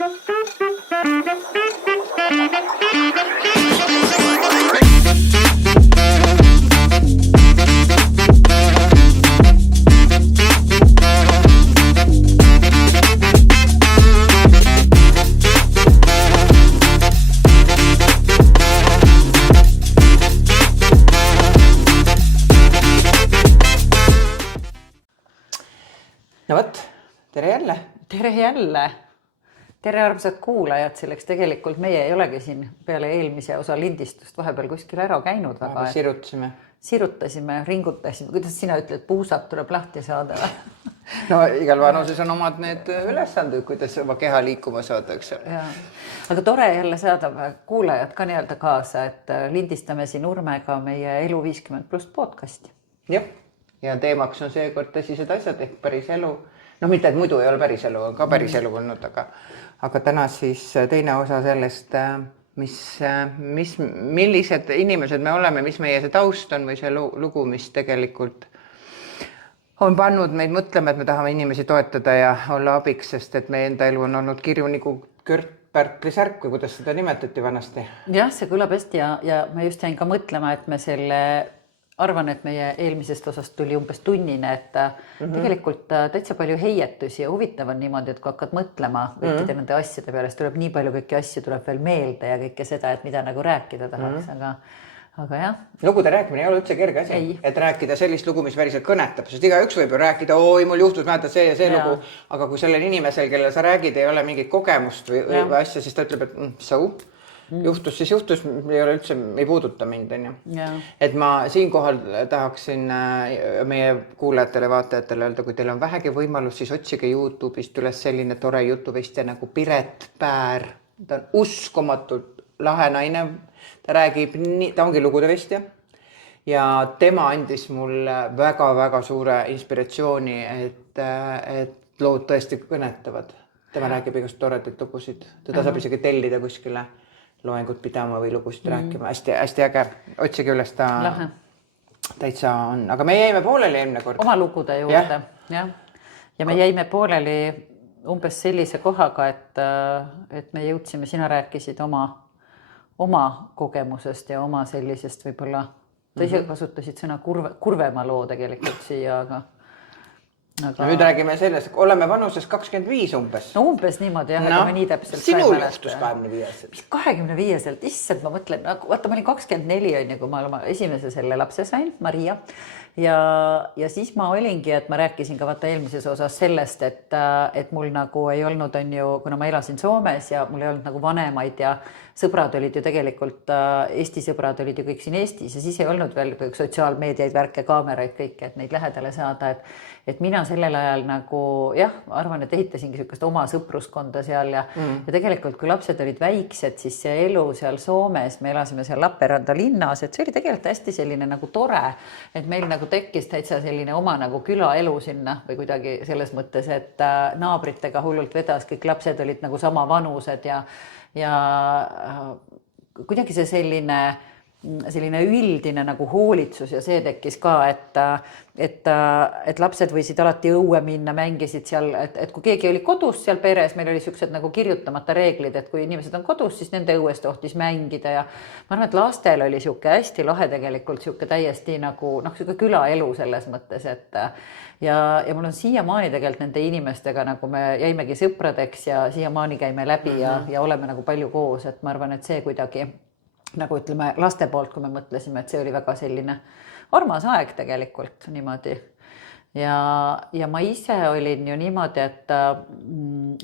No võt, tere jälle. Tere jälle. Tere armsad kuulajad, selleks tegelikult meie ei olegi siin peale eelmise osa lindistust vahepeal kuskil ära käinud. Aga sirutasime, ringutasime. Kuidas sina ütled, puusad tuleb lahti saada? No igal vanuses on omad need ülesanded, kuidas oma keha liikuma saadakse. Aga tore jälle saada kuulajad ka nii-öelda kaasa, et lindistame siin Urmega meie Elu 50+ podcasti. Jah. Ja teemaks on seekord tõsised asjad ehk päris elu. No mitte, et muidu ei ole päris elu, on ka päris elu olnud, aga täna siis teine osa sellest, millised inimesed me oleme, mis meie see taust on või see lugu, mis tegelikult on pannud meid mõtlema, et me tahame inimesi toetada ja olla abiks, sest et meie enda elu on olnud kirju nagu Kört-Pärkli särk või kuidas seda nimetati vanasti? Jah, see kõlab hästi ja ma just jäin ka mõtlema, et me arvan, et meie eelmisest osast tuli umbes tunnine, et tegelikult täitsa palju heietusi ja huvitav on niimoodi, et kui hakkad mõtlema kõikide nende asjade peale, siis tuleb nii palju kõiki asju tuleb veel meelde ja kõike seda, et mida nagu rääkida tahaks, aga jah. Lugude rääkimine ei ole üldse kerge asi, et rääkida sellist lugu, mis päriselt kõnetab, sest igaüks võib ju rääkida, oi, mul juhtus mäletad see ja see lugu, aga kui sellel inimesel, kellel sa räägid, ei ole mingit kogemust või asja, siis ta ütleb, et juhtus, siis juhtus, ei ole üldse, ei puuduta mind, on ju. Et ma siinkohal tahaksin meie kuulajatele, vaatajatele öelda, kui teil on vähegi võimalus, siis otsige YouTube'ist üles selline tore jutuvestja nagu Piret Päär. Ta on uskumatult lahe naine. Ta räägib, ta ongi lugude vestja ja tema andis mul väga-väga suure inspiratsiooni, et lood tõesti kõnetavad. Tema räägib igast toredaid lugusid. Teda saab isegi tellida kuskile loengut pidama või lugusid rääkima. Hästi äge. Otsige üles ta täitsa on. Aga me jäime pooleli eelmine kord. Oma lugude juurde. Ja me jäime pooleli umbes sellise kohaga, et me jõudsime, sina rääkisid oma kogemusest ja oma sellisest võib-olla, ta ise kasutasid sõna kurvema loo tegelikult siia, aga nüüd räägime sellest, oleme vanuses 25 umbes. No umbes niimoodi, aga me nii täpselt sinul juhtus 25-selt. 25-selt, issand, ma mõtlen, vaata, ma olin 24 on, kui ma oma esimese selle lapse sain, Maria, ja siis ma olingi, et ma rääkisin ka vaata eelmises osas sellest, et mul nagu ei olnud, on ju, kuna ma elasin Soomes ja mul ei olnud nagu vanemaid ja sõbrad olid ju tegelikult, Eesti sõbrad olid ju kõik siin Eestis ja siis ei olnud veel sotsiaalmeediaid, värke, kaameraid, kõike, et neid lähedale saada, et mina sellel ajal nagu, arvan, et ehitasingi sellist oma sõpruskonda seal ja tegelikult, kui lapsed olid väiksed, siis see elu seal Soomes, me elasime seal Lappeenranta linnas, et see oli tegelikult hästi selline nagu tore, et meil nagu tekkis täitsa selline oma nagu külaelu sinna või kuidagi selles mõttes, et naabritega hullult vedas, kõik lapsed olid nagu sama vanused ja kuidagi see selline üldine nagu hoolitsus ja see tekkis ka, et lapsed võisid alati õue minna, mängisid seal, et kui keegi oli kodus seal peres, meil oli siuksed nagu kirjutamata reeglid, et kui inimesed on kodus, siis nende õues tohtis mängida ja ma arvan, et lastel oli siuke hästi lahe tegelikult siuke täiesti nagu siuke külaelu selles mõttes, et ja mul on siiamaani tegelikult nende inimestega nagu me jäimegi sõpradeks ja siiamaani käime läbi ja oleme nagu palju koos, et ma arvan, et see kuidagi nagu ütleme laste poolt, kui me mõtlesime, et see oli väga selline armas aeg tegelikult niimoodi. Ja ma ise olin ju niimoodi, et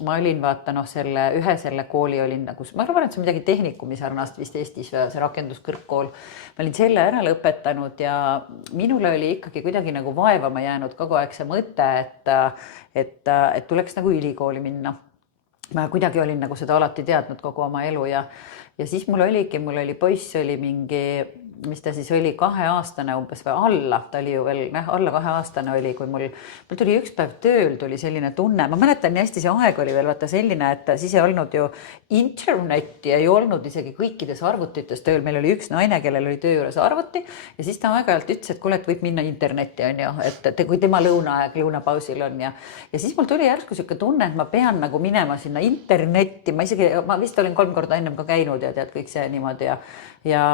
ma olin vaata selle kooli olin nagu, ma arvan, et see on midagi tehnikumi sarnast vist Eestis, see rakenduskõrgkool. Ma olin selle ära lõpetanud ja minule oli ikkagi kuidagi nagu vaevama jäänud kogu aeg see mõte, et tuleks nagu ülikooli minna. Ma kuidagi olin nagu seda alati teadnud kogu oma elu ja siis mul oli poiss, oli mingi mis ta siis oli 2-aastane umbes või alla, ta oli ju veel alla 2-aastane oli, kui mul tuli üks päev tööl, tuli selline tunne, ma mäletan nii hästi, see aeg oli veel vaata selline, et siis ei olnud ju internetti, ei olnud isegi kõikides arvutites tööl, meil oli üks naine, kellel oli töö juures arvuti ja siis ta aeg-ajalt ütles, et kuule, et võib minna internetti, on ju, et kui tema lõunaaeg, lõunapausil on ja siis mul tuli järsku siuke tunne, et ma pean nagu minema sinna internetti, ma vist olin 3 korda ennem ka käinud ja tead kõik see niimoodi ja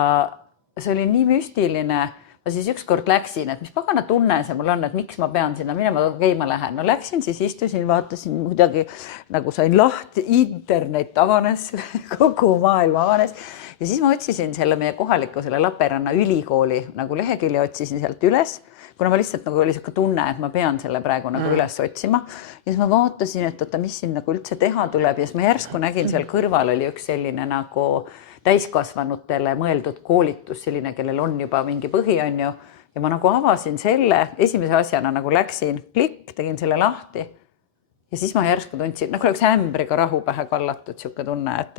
see oli nii müstiline. Ma siis ükskord läksin, et mis pagana tunne see mul on, et miks ma pean sinna minema, okei, ma lähen. No läksin, siis istusin, vaatasin kuidagi nagu sain lahti, internet avanes, kogu maailm avanes. Ja siis ma otsisin selle meie kohaliku selle Laperanna ülikooli nagu lehekülje, otsisin sealt üles, kuna ma lihtsalt nagu oli selline tunne, et ma pean selle praegu nagu üles otsima. Ja siis ma vaatasin, et mis siin nagu üldse teha tuleb ja siis ma järsku nägin seal kõrval oli üks selline nagu täiskasvanutele mõeldud koolitus, selline, kellel on juba mingi põhi on ju. Ja ma nagu avasin selle, esimese asjana nagu läksin, klikk, tegin selle lahti. Ja siis ma järsku tundsin, nagu oleks ämbriga rahu pähe kallatud siuke tunne, et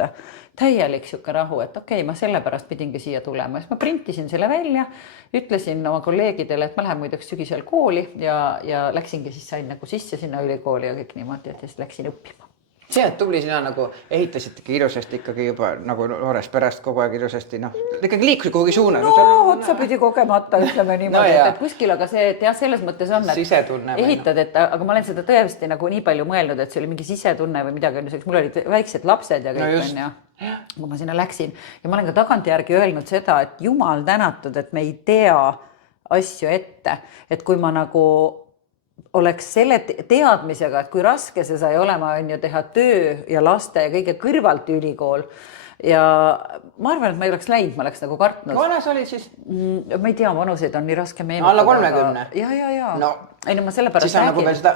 täielik siuke rahu, et okei, ma sellepärast pidingi siia tulema. Ja siis ma printisin selle välja, ütlesin oma kolleegidele, et ma lähen muideks sügisel kooli ja läksingi siis sain nagu sisse sinna ülikooli ja kõik niimoodi, et siis läksin õppima. See, et tubli sina nagu ehitasitegi ilusasti ikkagi juba nagu noorest pärast kogu aeg ilusasti, ikkagi liikus kuhugi suuna. No, otsapidi kogemata, ütleme niimoodi, et kuskil, aga see, et jah, selles mõttes on, et sisetunne ehitad, aga ma olen seda tõesti nagu nii palju mõelnud, et see oli mingi sisetunne või midagi, mul olid väiksed lapsed ja kõik on ja kui ma sinna läksin ja ma olen ka tagantjärgi öelnud seda, et jumal tänatud, et me ei tea asju ette, et kui ma nagu oleks selle teadmisega, et kui raske see sai olema on ju teha töö ja laste ja kõige kõrvalt ülikool ja ma arvan, et ma ei oleks läinud, ma oleks nagu kartnud. Vanas olid siis? Ma ei tea, vanuseid on nii raske meenutada. Alla 30? Ja. No, ei, no ma sellepärast siis on nagu veel seda...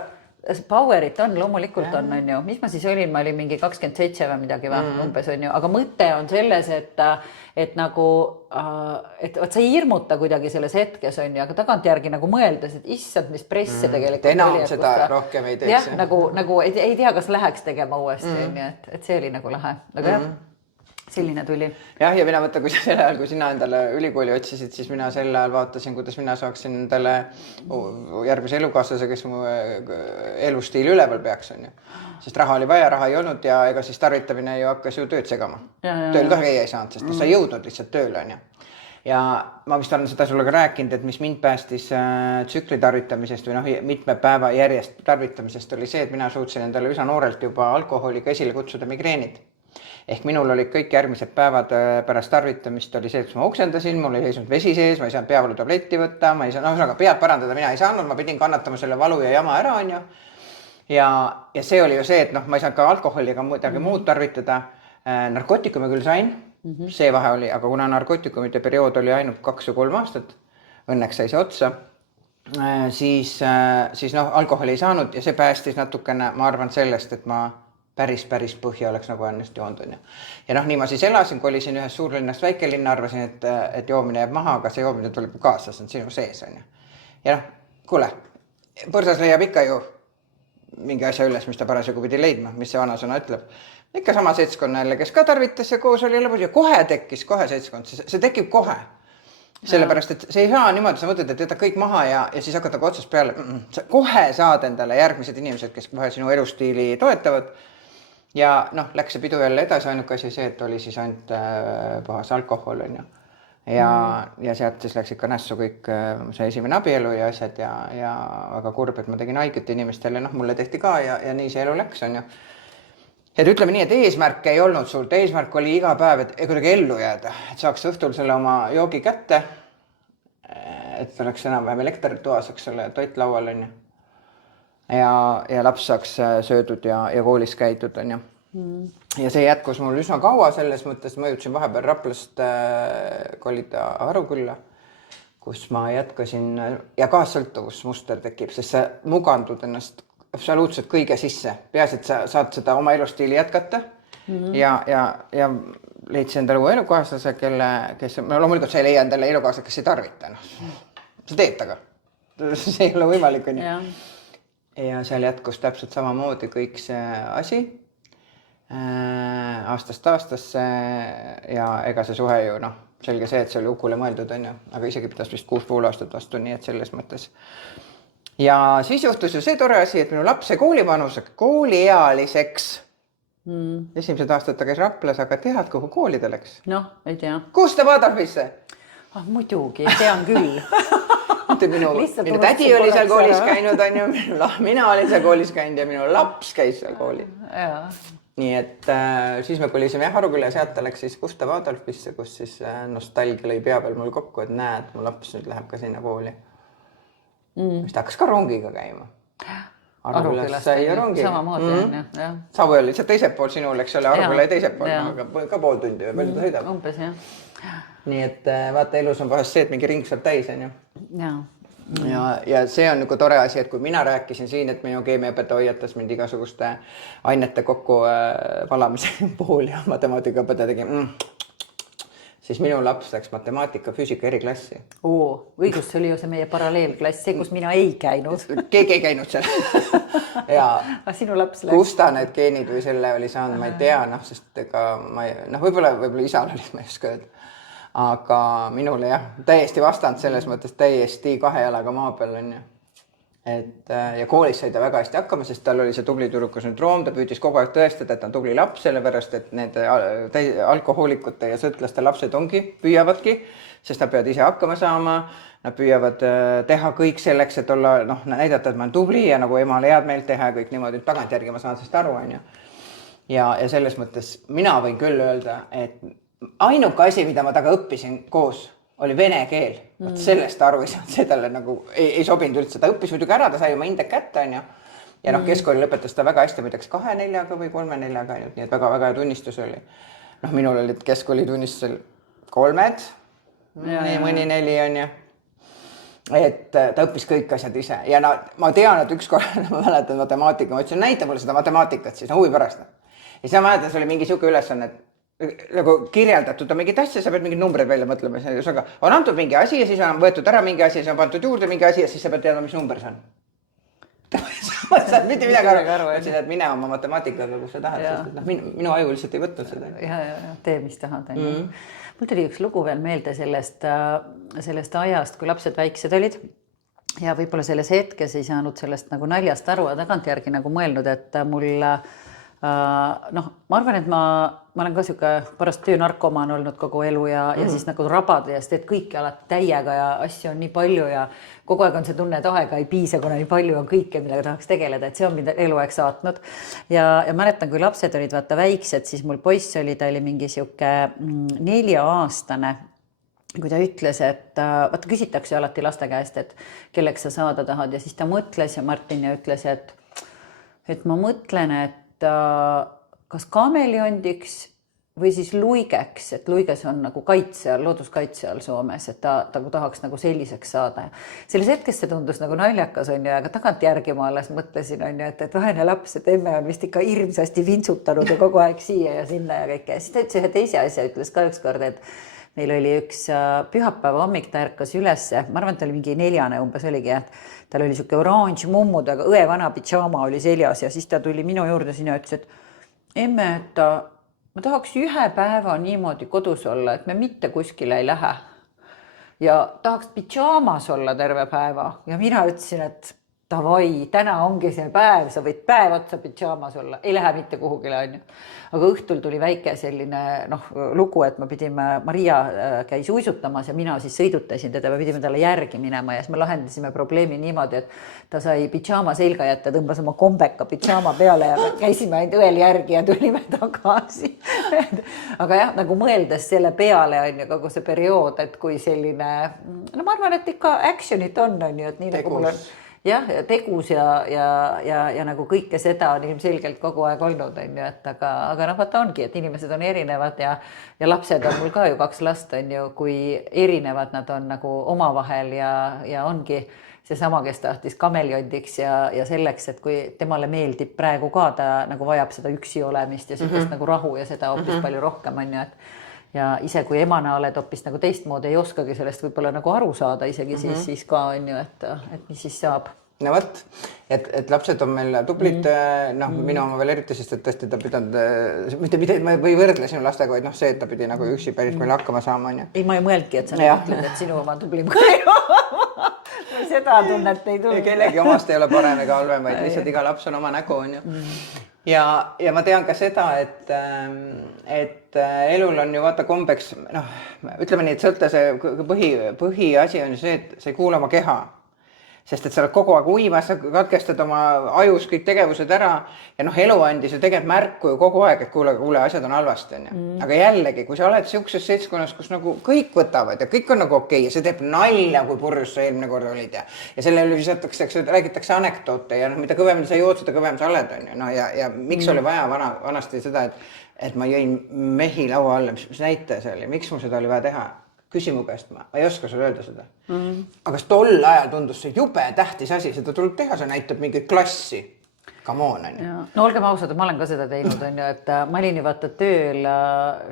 Powerit on, loomulikult on ju. Mis ma siis olin? Ma olin mingi 27 või midagi umbes on ju. Aga mõte on selles, et nagu, et sa ei hirmuta kuidagi selles hetkes on ju, aga tagantjärgi nagu mõeldes, et issand, mis presse tegelikult enam oli, seda rohkem ei teeks. Jah, nagu ei tea, kas läheks tegema uuesti on ju, et see oli nagu lahe. Aga jah, selline tuli. Jah, ja mina mõtlen, kui sel ajal, kui sina endale ülikooli otsisid, siis mina sel ajal vaatasin, kuidas mina saaksin endale järgmise elukaaslase, kes mu elustiili üleval peaks, on ju. Sest raha oli vaja, raha ei olnud ja ega siis tarvitamine ju hakkas ju tööd segama. Tööl ka ei saanud, sest sa ei jõudnud lihtsalt tööle, on ju. Ja ma vist olen seda sulle ka rääkinud, et mis mind päästis tsükli tarvitamisest või mitme päeva järjest tarvitamisest oli see, et mina suutsin endale üsna noorelt juba alkoholiga esile kutsuda migreenid. Ehk minul olid kõik järgmised päevad pärast tarvitamist oli see, et ma oksendasin, mul ei seisnud vesi sees, ma ei saanud peavalutabletti võtta, ma ei saanud, pead parandada, mina ei saanud, ma pidin kannatama selle valu ja jama ära, on ju. Ja see oli ju see, et ma ei saanud ka alkoholi ega midagi muud tarvitada. Narkootikume küll sain, see vahe oli, aga kuna narkootikumite periood oli ainult 2 või 3 aastat, õnneks sai see otsa, siis alkoholi ei saanud ja see päästis natukene, ma arvan sellest, et ma päris põhja oleks nagu ennast joondun. Ja nii ma siis elasin, kolisin ühes suurlinnast väikelinna, arvasin, et joomine jääb maha, aga see joomine tuleb kaasa, see on sinu sees. On. Ja kuule, põrsas leiab ikka ju mingi asja üles, mis ta parasjagu pidi leidma, mis see vanasõna ütleb. Ikka sama seltskonna jälle, kes ka tarvitas ja koos oli lõbus ja kohe tekkis seltskond, see tekib kohe. Sellepärast, et see ei saa niimoodi, sa mõtled, et jätad kõik maha ja siis hakkad aga otsast peale. Kohe saad endale järgmised inimesed, kes kohe sinu elustiili toetavad. Ja läks see pidu jälle edasi, ainuke asi see, et oli siis ainult puhas alkohol on ju. Ja sealt siis läks ikka nässu kõik see esimene abielu ja asjad ja väga kurb, et ma tegin haiget inimestele, mulle tehti ka ja nii see elu läks on ju. Et ütleme nii, et eesmärk ei olnud suurt, eesmärk oli iga päev, et kuidagi ellu jääda, et saaks õhtul selle oma joogi kätte, et oleks enam-vähem elekter toas, eks ole, toit laual on ju. Ja laps saaks söödud ja koolis käidud on ju. Ja see jätkus mul üsna kaua selles mõttes, ma jõudsin vahepeal Raplast kolida Arukülla, kus ma jätkasin ja kaassõltuvusmuster tekib, sest sa mugandud ennast absoluutselt kõige sisse. Peaasi, et sa saad seda oma elustiili jätkata ja leidsin endale uue elukaaslase, kes loomulikult sa ei leia endale elukaaslase, kes ei tarvita. Sa teed taga. See ei ole võimalik on ju. Ja seal jätkus täpselt samamoodi kõik see asi aastast aastasse ja ega see suhe ju selge see, et see oli Ukule mõeldud on ju, aga isegi pidas vist 6,5 aastat vastu, nii et selles mõttes. Ja siis juhtus ju see tore asi, et minu lapse kooliealiseks esimesed aastad ta käis Raplas, aga tead, kuhu kooli ta läks? Ei tea. Kus ta Vadarfisse? Muidugi, tean küll. Minu tädi oli seal koolis käinud, on ju, mina olin seal koolis käinud ja minu laps käis seal kooli. nii et siis me kolisime Haruküla ja sealt ta läks siis Gustav Adolfisse, kus siis nostalgia lõi pea peal mul kokku, et näed, mu laps nüüd läheb ka sinna kooli. Siis ta hakkas ka rongiga käima. Harukülas sai ja rongiga. Samamoodi on, jah. Saavu oli lihtsalt teiselt pool sinul, eks ole, Haruküla ja teiselt pool, aga ka pool tundi või palju ta sõidab. Umbes, jah. Nii et vaata, elus on vahest see, et mingi ring saab täis, on ju. Ja see on nagu tore asi, et kui mina rääkisin siin, et minu keemiaõpetaja hoiatas mind igasuguste ainete kokku valamise pool ja matemaatikaõpetaja tegi siis minu laps läks matemaatika, füüsika eriklassi. Õigus, see oli ju see meie paralleelklass, see, kus mina ei käinud. Keegi ei käinud seal. Ja sinu laps läks. Kus ta need geenid või selle oli saanud, ma ei tea, sest ega võib-olla isal oli, ma ei oska öelda. Aga minule jah, täiesti vastand selles mõttes täiesti kahe jalaga maa peal on ju. Ja koolis sai ta väga hästi hakkama, sest tal oli see tubli tüdruku sündroom, ta püüdis kogu aeg tõestada, et ta on tubli laps, sellepärast, et need alkohoolikute ja sõltlaste lapsed püüavadki, sest nad peavad ise hakkama saama, nad püüavad teha kõik selleks, et olla, näidata, et ma olen tubli ja nagu emale head meelt teha ja kõik niimoodi, tagantjärgi ma saan sellest aru, on ju. Ja selles mõttes mina võin küll öelda, et ainuke asi, mida ma taga õppisin koos, oli vene keel. Sellest aru ei saanud, see talle nagu ei sobinud üldse. Ta õppis muidugi ära, ta sai oma indek kätte, on ju. Ja keskkooli lõpetas ta väga hästi, muideks 2-4 või 3-4 ainult, nii et väga tunnistus oli. Minul olid keskkooli tunnistusel 3, nii mõni 4 on ju. Et ta õppis kõik asjad ise. Ja ma tean, et ükskord ma mäletan matemaatika, ma ütlesin, näita mulle seda matemaatikat siis, huvi pärast. Ja siis ma mäletan, see oli mingi siuke ülesanne, et nagu kirjeldatud on mingit asja, sa pead mingid numbrid välja mõtlema, aga on antud mingi asi ja siis on võetud ära mingi asi ja siis on pandud juurde mingi asi ja siis sa pead teadma, mis number see on. Ma ei saanud mitte midagi aru, ütlesin, et mine oma matemaatikaga, kus sa tahad, sest minu aju lihtsalt ei võtnud seda. Ja, tee, mis tahad. Mul tuli üks lugu veel meelde sellest ajast, kui lapsed väiksed olid ja võib-olla selles hetkes ei saanud sellest nagu naljast aru ja tagantjärgi nagu mõelnud, et mul ma arvan, et ma olen ka siuke pärast töönarkomaan olnud kogu elu ja siis nagu rabad ja teed kõike alati täiega ja asju on nii palju ja kogu aeg on see tunne, et aega ei piisa, kuna nii palju on kõike, millega tahaks tegeleda, et see on mind eluaeg saatnud. Ja mäletan, kui lapsed olid vaata väiksed, siis mul poiss oli, ta oli mingi siuke 4-aastane, kui ta ütles, et vaata küsitakse alati laste käest, et kelleks sa saada tahad ja siis ta mõtles ja Martin ja ütles, et ma mõtlen, et kas kameljondiks või siis luigeks, et luiges on nagu kaitse all, looduskaitse all Soomes, et ta tahaks nagu selliseks saada. Selles hetkes see tundus nagu naljakas on ju, aga tagantjärgi ma alles mõtlesin on ju, et vaene laps, et emme on vist ikka hirmsasti vintsutanud ja kogu aeg siia ja sinna ja kõike. Siis ta ütles ühe teise asja, ütles ka ükskord, et meil oli üks pühapäeva hommik, ta ärkas ülesse, ma arvan, et ta oli mingi 4 umbes oligi, et tal oli siuke oranž mummud, aga õe vana pidžaama oli seljas ja siis ta tuli minu juurde sinna ja ütles, et emme, et ma tahaks 1 päeva niimoodi kodus olla, et me mitte kuskile ei lähe. Ja tahaks pidžaamas olla terve päeva ja mina ütlesin, et davai, täna ongi see päev, sa võid päev otsa pidžaamas olla, ei lähe mitte kuhugile on ju. Aga õhtul tuli väike selline lugu, et me pidime, Maria käis uisutamas ja mina siis sõidutasin teda, me pidime talle järgi minema ja siis me lahendasime probleemi niimoodi, et ta sai pidžaama selga jätta, tõmbas oma kombeka pidžaama peale ja käisime ainult õel järgi ja tulime tagasi. Aga jah, nagu mõeldes selle peale on ju kogu see periood, et kui selline, ma arvan, et ikka actionit on ju, et nii nagu mul on jah, tegus ja nagu kõike seda on ilmselgelt kogu aeg olnud, on ju, et aga vaata ongi, et inimesed on erinevad ja lapsed on mul ka ju 2 last, on ju, kui erinevad nad on nagu omavahel ja ongi seesama, kes tahtis kameljondiks ja selleks, et kui temale meeldib praegu ka, ta nagu vajab seda üksi olemist ja sellist nagu rahu ja seda hoopis palju rohkem, on ju, et ja ise kui emana oled hoopis nagu teistmoodi, ei oskagi sellest võib-olla nagu aru saada isegi siis ka on ju, et mis siis saab. No võt, et lapsed on meil tublid, minu oma veel eriti, sest et tõesti ta pidanud, ma ei võrdle sinu lastega, vaid see, et ta pidi nagu üksi päris meil hakkama saama, on ju. Ei, ma ei mõeldki, et sa ütled, et sinu oma tublim seda tunnet ei tunne. Kellegi omast ei ole parem ega halvem, vaid lihtsalt iga laps on oma nägu, on ju. Ja ma tean ka seda, et elul on ju vaata kombeks, ütleme nii, et sõltlase põhiasi on ju see, et sa ei kuule oma keha. sest et sa oled kogu aeg uimas, sa katkestad oma ajus kõik tegevused ära ja noh, elu andis ju tegelikult märku ju kogu aeg, et kuule, asjad on halvasti, onju. Aga jällegi, kui sa oled siukses seltskonnas, kus nagu kõik võtavad ja kõik on nagu okei ja see teeb nalja, kui purjus sa eelmine kord olid ja selle üle visatakse, räägitakse anekdoote ja noh, mida kõvemini sa jood, seda kõvem sa oled, onju. No ja miks oli vaja vanasti seda, et ma jõin mehi laua alla, mis näitaja see oli, miks mul seda oli vaja teha? Küsi mu käest, ma ei oska sulle öelda seda. Aga tol ajal tundus see jube tähtis asi, seda tuleb teha, see näitab mingit klassi. Come on, on ju. No olgem ausad, ma olen ka seda teinud, on ju, et ma olin ju vaata tööl,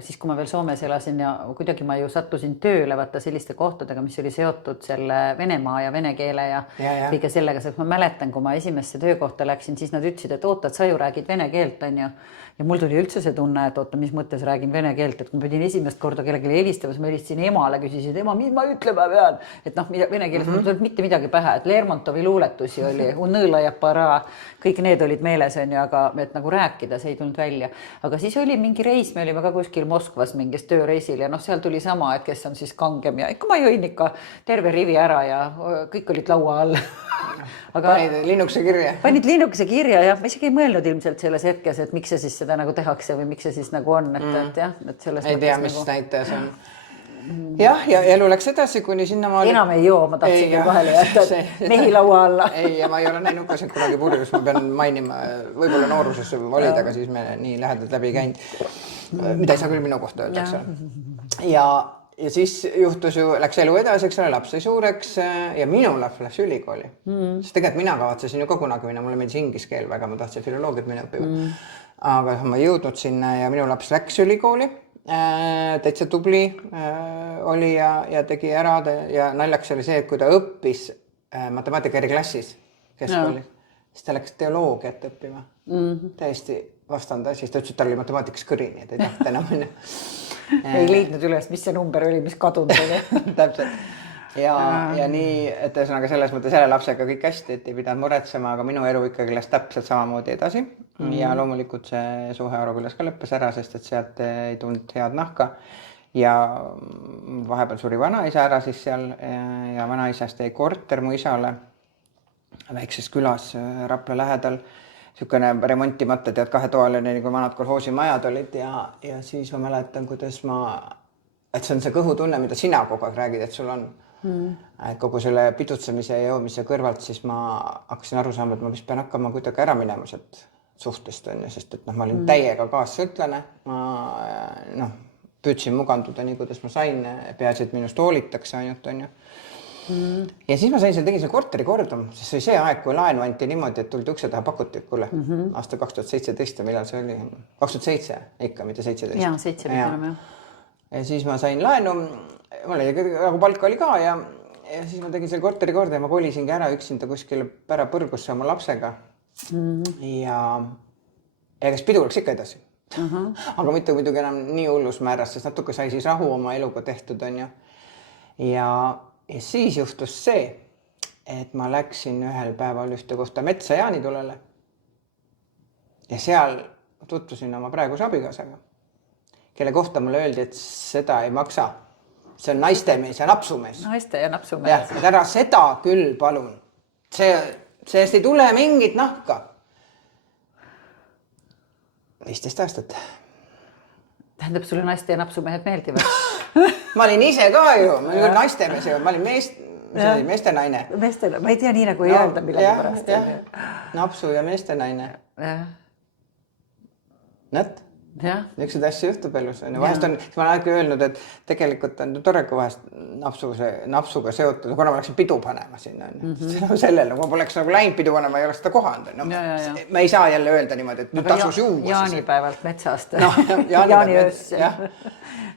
siis kui ma veel Soomes elasin ja kuidagi ma ju sattusin tööle vaata selliste kohtadega, mis oli seotud selle Venemaa ja vene keele ja kõige sellega, sest ma mäletan, kui ma esimesse töökohta läksin, siis nad ütlesid, et oota, et sa ju räägid vene keelt, on ju. Ja mul tuli üldse see tunne, et oota, mis mõttes räägin vene keelt, et kui ma pidin esimest korda kellelegi helistamas, ma helistasin emale, küsisin, ema, mis ma ütlema pean, et noh, vene keeles mul tuleb mitte midagi pähe, et Lermontovi luuletusi oli, Unõla ja Para, kõik need olid meeles, on ju, aga et nagu rääkida, see ei tulnud välja. Aga siis oli mingi reis, me olime ka kuskil Moskvas mingis tööreisil ja noh, seal tuli sama, et kes on siis kangem ja ikka ma jõin ikka terve rivi ära ja kõik olid laua all. Aga panid linnukese kirja? Panid linnukese kirja ja ma isegi ei mõelnud ilmselt selles hetkes, et miks see siis seda nagu tehakse või miks see siis nagu on, et jah, et selles ei tea, mis nagu... näitaja see on. Jah, ja elu läks edasi, kuni sinna ma... Enam ei joo, ma tahtsin küll vahele jätta mehi laua alla. Ei, ja ma ei ole näinud ka sind kunagi purjus, ma pean mainima, võib-olla nooruses olid, aga siis me nii lähedalt läbi käinud, mida ei saa küll minu kohta öelda, eks ole. Ja siis juhtus ju, läks elu edasi, eks ole, laps sai suureks ja minu laps läks ülikooli. Sest tegelikult mina kavatsesin ju ka kunagi minna, mulle meeldis inglise keel väga, ma tahtsin filoloogiat minna õppima. Aga ma ei jõudnud sinna ja minu laps läks ülikooli, täitsa tubli oli ja tegi ära ja naljaks oli see, et kui ta õppis matemaatika eriklassis keskkoolis, siis ta läks teoloogiat õppima. Täiesti vastand asi, siis ta ütles, et tal oli matemaatikas kõrini, et ei tahta enam minna. Ei liidnud üles, mis see number oli, mis kadunud oli. Täpselt. Ja nii, et ühesõnaga selles mõttes selle lapsega kõik hästi, et ei pidanud muretsema, aga minu elu ikkagi läks täpselt samamoodi edasi. Ja loomulikult see suhe Arukülas ka lõppes ära, sest et sealt ei tulnud head nahka. Ja vahepeal suri vanaisa ära siis seal ja vanaisast jäi korter mu isale väikses külas Rapla lähedal. Siukene remontimata, tead, 2-toaline, nagu vanad kolhoosimajad olid ja siis ma mäletan, kuidas et see on see kõhutunne, mida sina kogu aeg räägid, et sul on. Et kogu selle pidutsemise ja joomise kõrvalt siis ma hakkasin aru saama, et ma vist pean hakkama kuidagi ära minema sealt suhtest, on ju, sest et ma olin täiega kaassõltlane, ma püüdsin muganduda nii, kuidas ma sain, peaasi, et minust hoolitakse ainult, on ju. Ja siis ma sain tegin selle korteri kordum, sest see oli see aeg, kui laenu anti niimoodi, et tuldi ukse taha pakuti, et kuule, aasta 2017 ja millal see oli? 2007 ikka, mitte 17. Jaa, 7 pidime. Ja siis ma sain laenu, mul nagu palka oli ka ja siis ma tegin selle korteri korda ja ma kolisingi ära üksinda kuskile pära põrgusse oma lapsega. Ja kes pidu läks ikka edasi. Aga mitte muidugi enam nii hullus määras, sest natuke sai siis rahu oma eluga tehtud, on ju. Ja siis juhtus see, et ma läksin ühel päeval ühte kohta metsa Jaanitulele ja seal tutvusin oma praeguse abikaasaga, kelle kohta mulle öeldi, et seda ei maksa. See on naistemees ja napsumees. Naiste ja napsumees. Ja ära seda küll, palun. Sellest ei tule mingit nahka. 15 aastat. Tähendab, sulle naiste ja napsumehed meeldivad? Ma olin ise ka ju, ma olin naistemees ja ma olin meeste naine. Ma ei tea nii nagu ei öelda millegi pärast. Napsu ja meeste naine. Näed? Niisugused asju juhtub elus. Vahest on, ma olen öelnud, et tegelikult on tore, kui vahest napsuga seotud, kuna ma läksin pidu panema sinna. Sellele, kui ma poleks nagu läinud pidu panema, ei oleks seda kohanud. Ma ei saa jälle öelda niimoodi, et nüüd tasus juua. Jaanipäevalt metsast. Jaaniöös.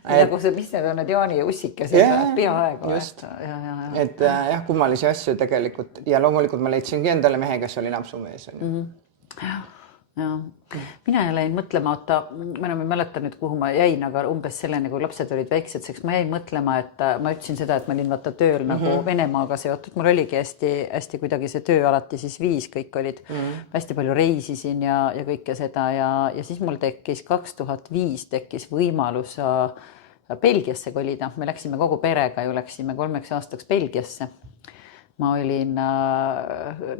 Nagu see, mis need on, need Jaani ussik ja see peaaegu. Just. Et jah, kummalisi asju tegelikult. Ja loomulikult ma leidsingi endale mehe, kes oli napsumees. Mina jäin mõtlema, ma enam ei mäleta nüüd, kuhu ma jäin, aga umbes selleni, kui lapsed olid väiksed, seks ma jäin mõtlema, et ma ütlesin seda, et ma olin vaata tööl nagu Venemaaga seotud. Mul oligi hästi kuidagi see töö alati siis 5, kõik olid hästi palju reisisin ja kõike seda ja siis mul tekkis 2005 tekkis võimalus Belgiasse kolida. Me läksime kogu perega ju, läksime 3 aastaks Belgiasse. ma olin,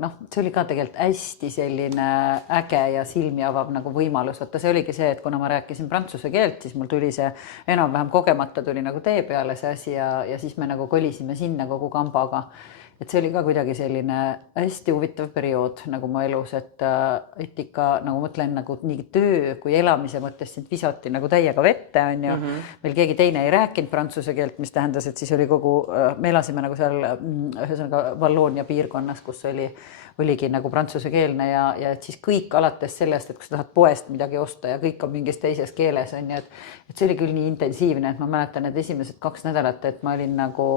noh, see oli ka tegelikult hästi selline äge ja silmi avav nagu võimalus. Vaata, see oligi see, et kuna ma rääkisin prantsuse keelt, siis mul tuli see enam-vähem kogemata tuli nagu tee peale see asi ja siis me nagu kolisime sinna kogu kambaga. Et see oli ka kuidagi selline hästi huvitav periood nagu mu elus, et ikka nagu mõtlen nagu nii töö kui elamise mõttes sind visati nagu täiega vette, on ju. Meil keegi teine ei rääkinud prantsuse keelt, mis tähendas, et siis oli kogu, me elasime nagu seal ühesõnaga Valloonia piirkonnas, kus oligi nagu prantsusekeelne ja et siis kõik alates sellest, et kui sa tahad poest midagi osta ja kõik on mingis teises keeles, on ju, et see oli küll nii intensiivne, et ma mäletan, et esimesed 2 nädalat, et ma olin nagu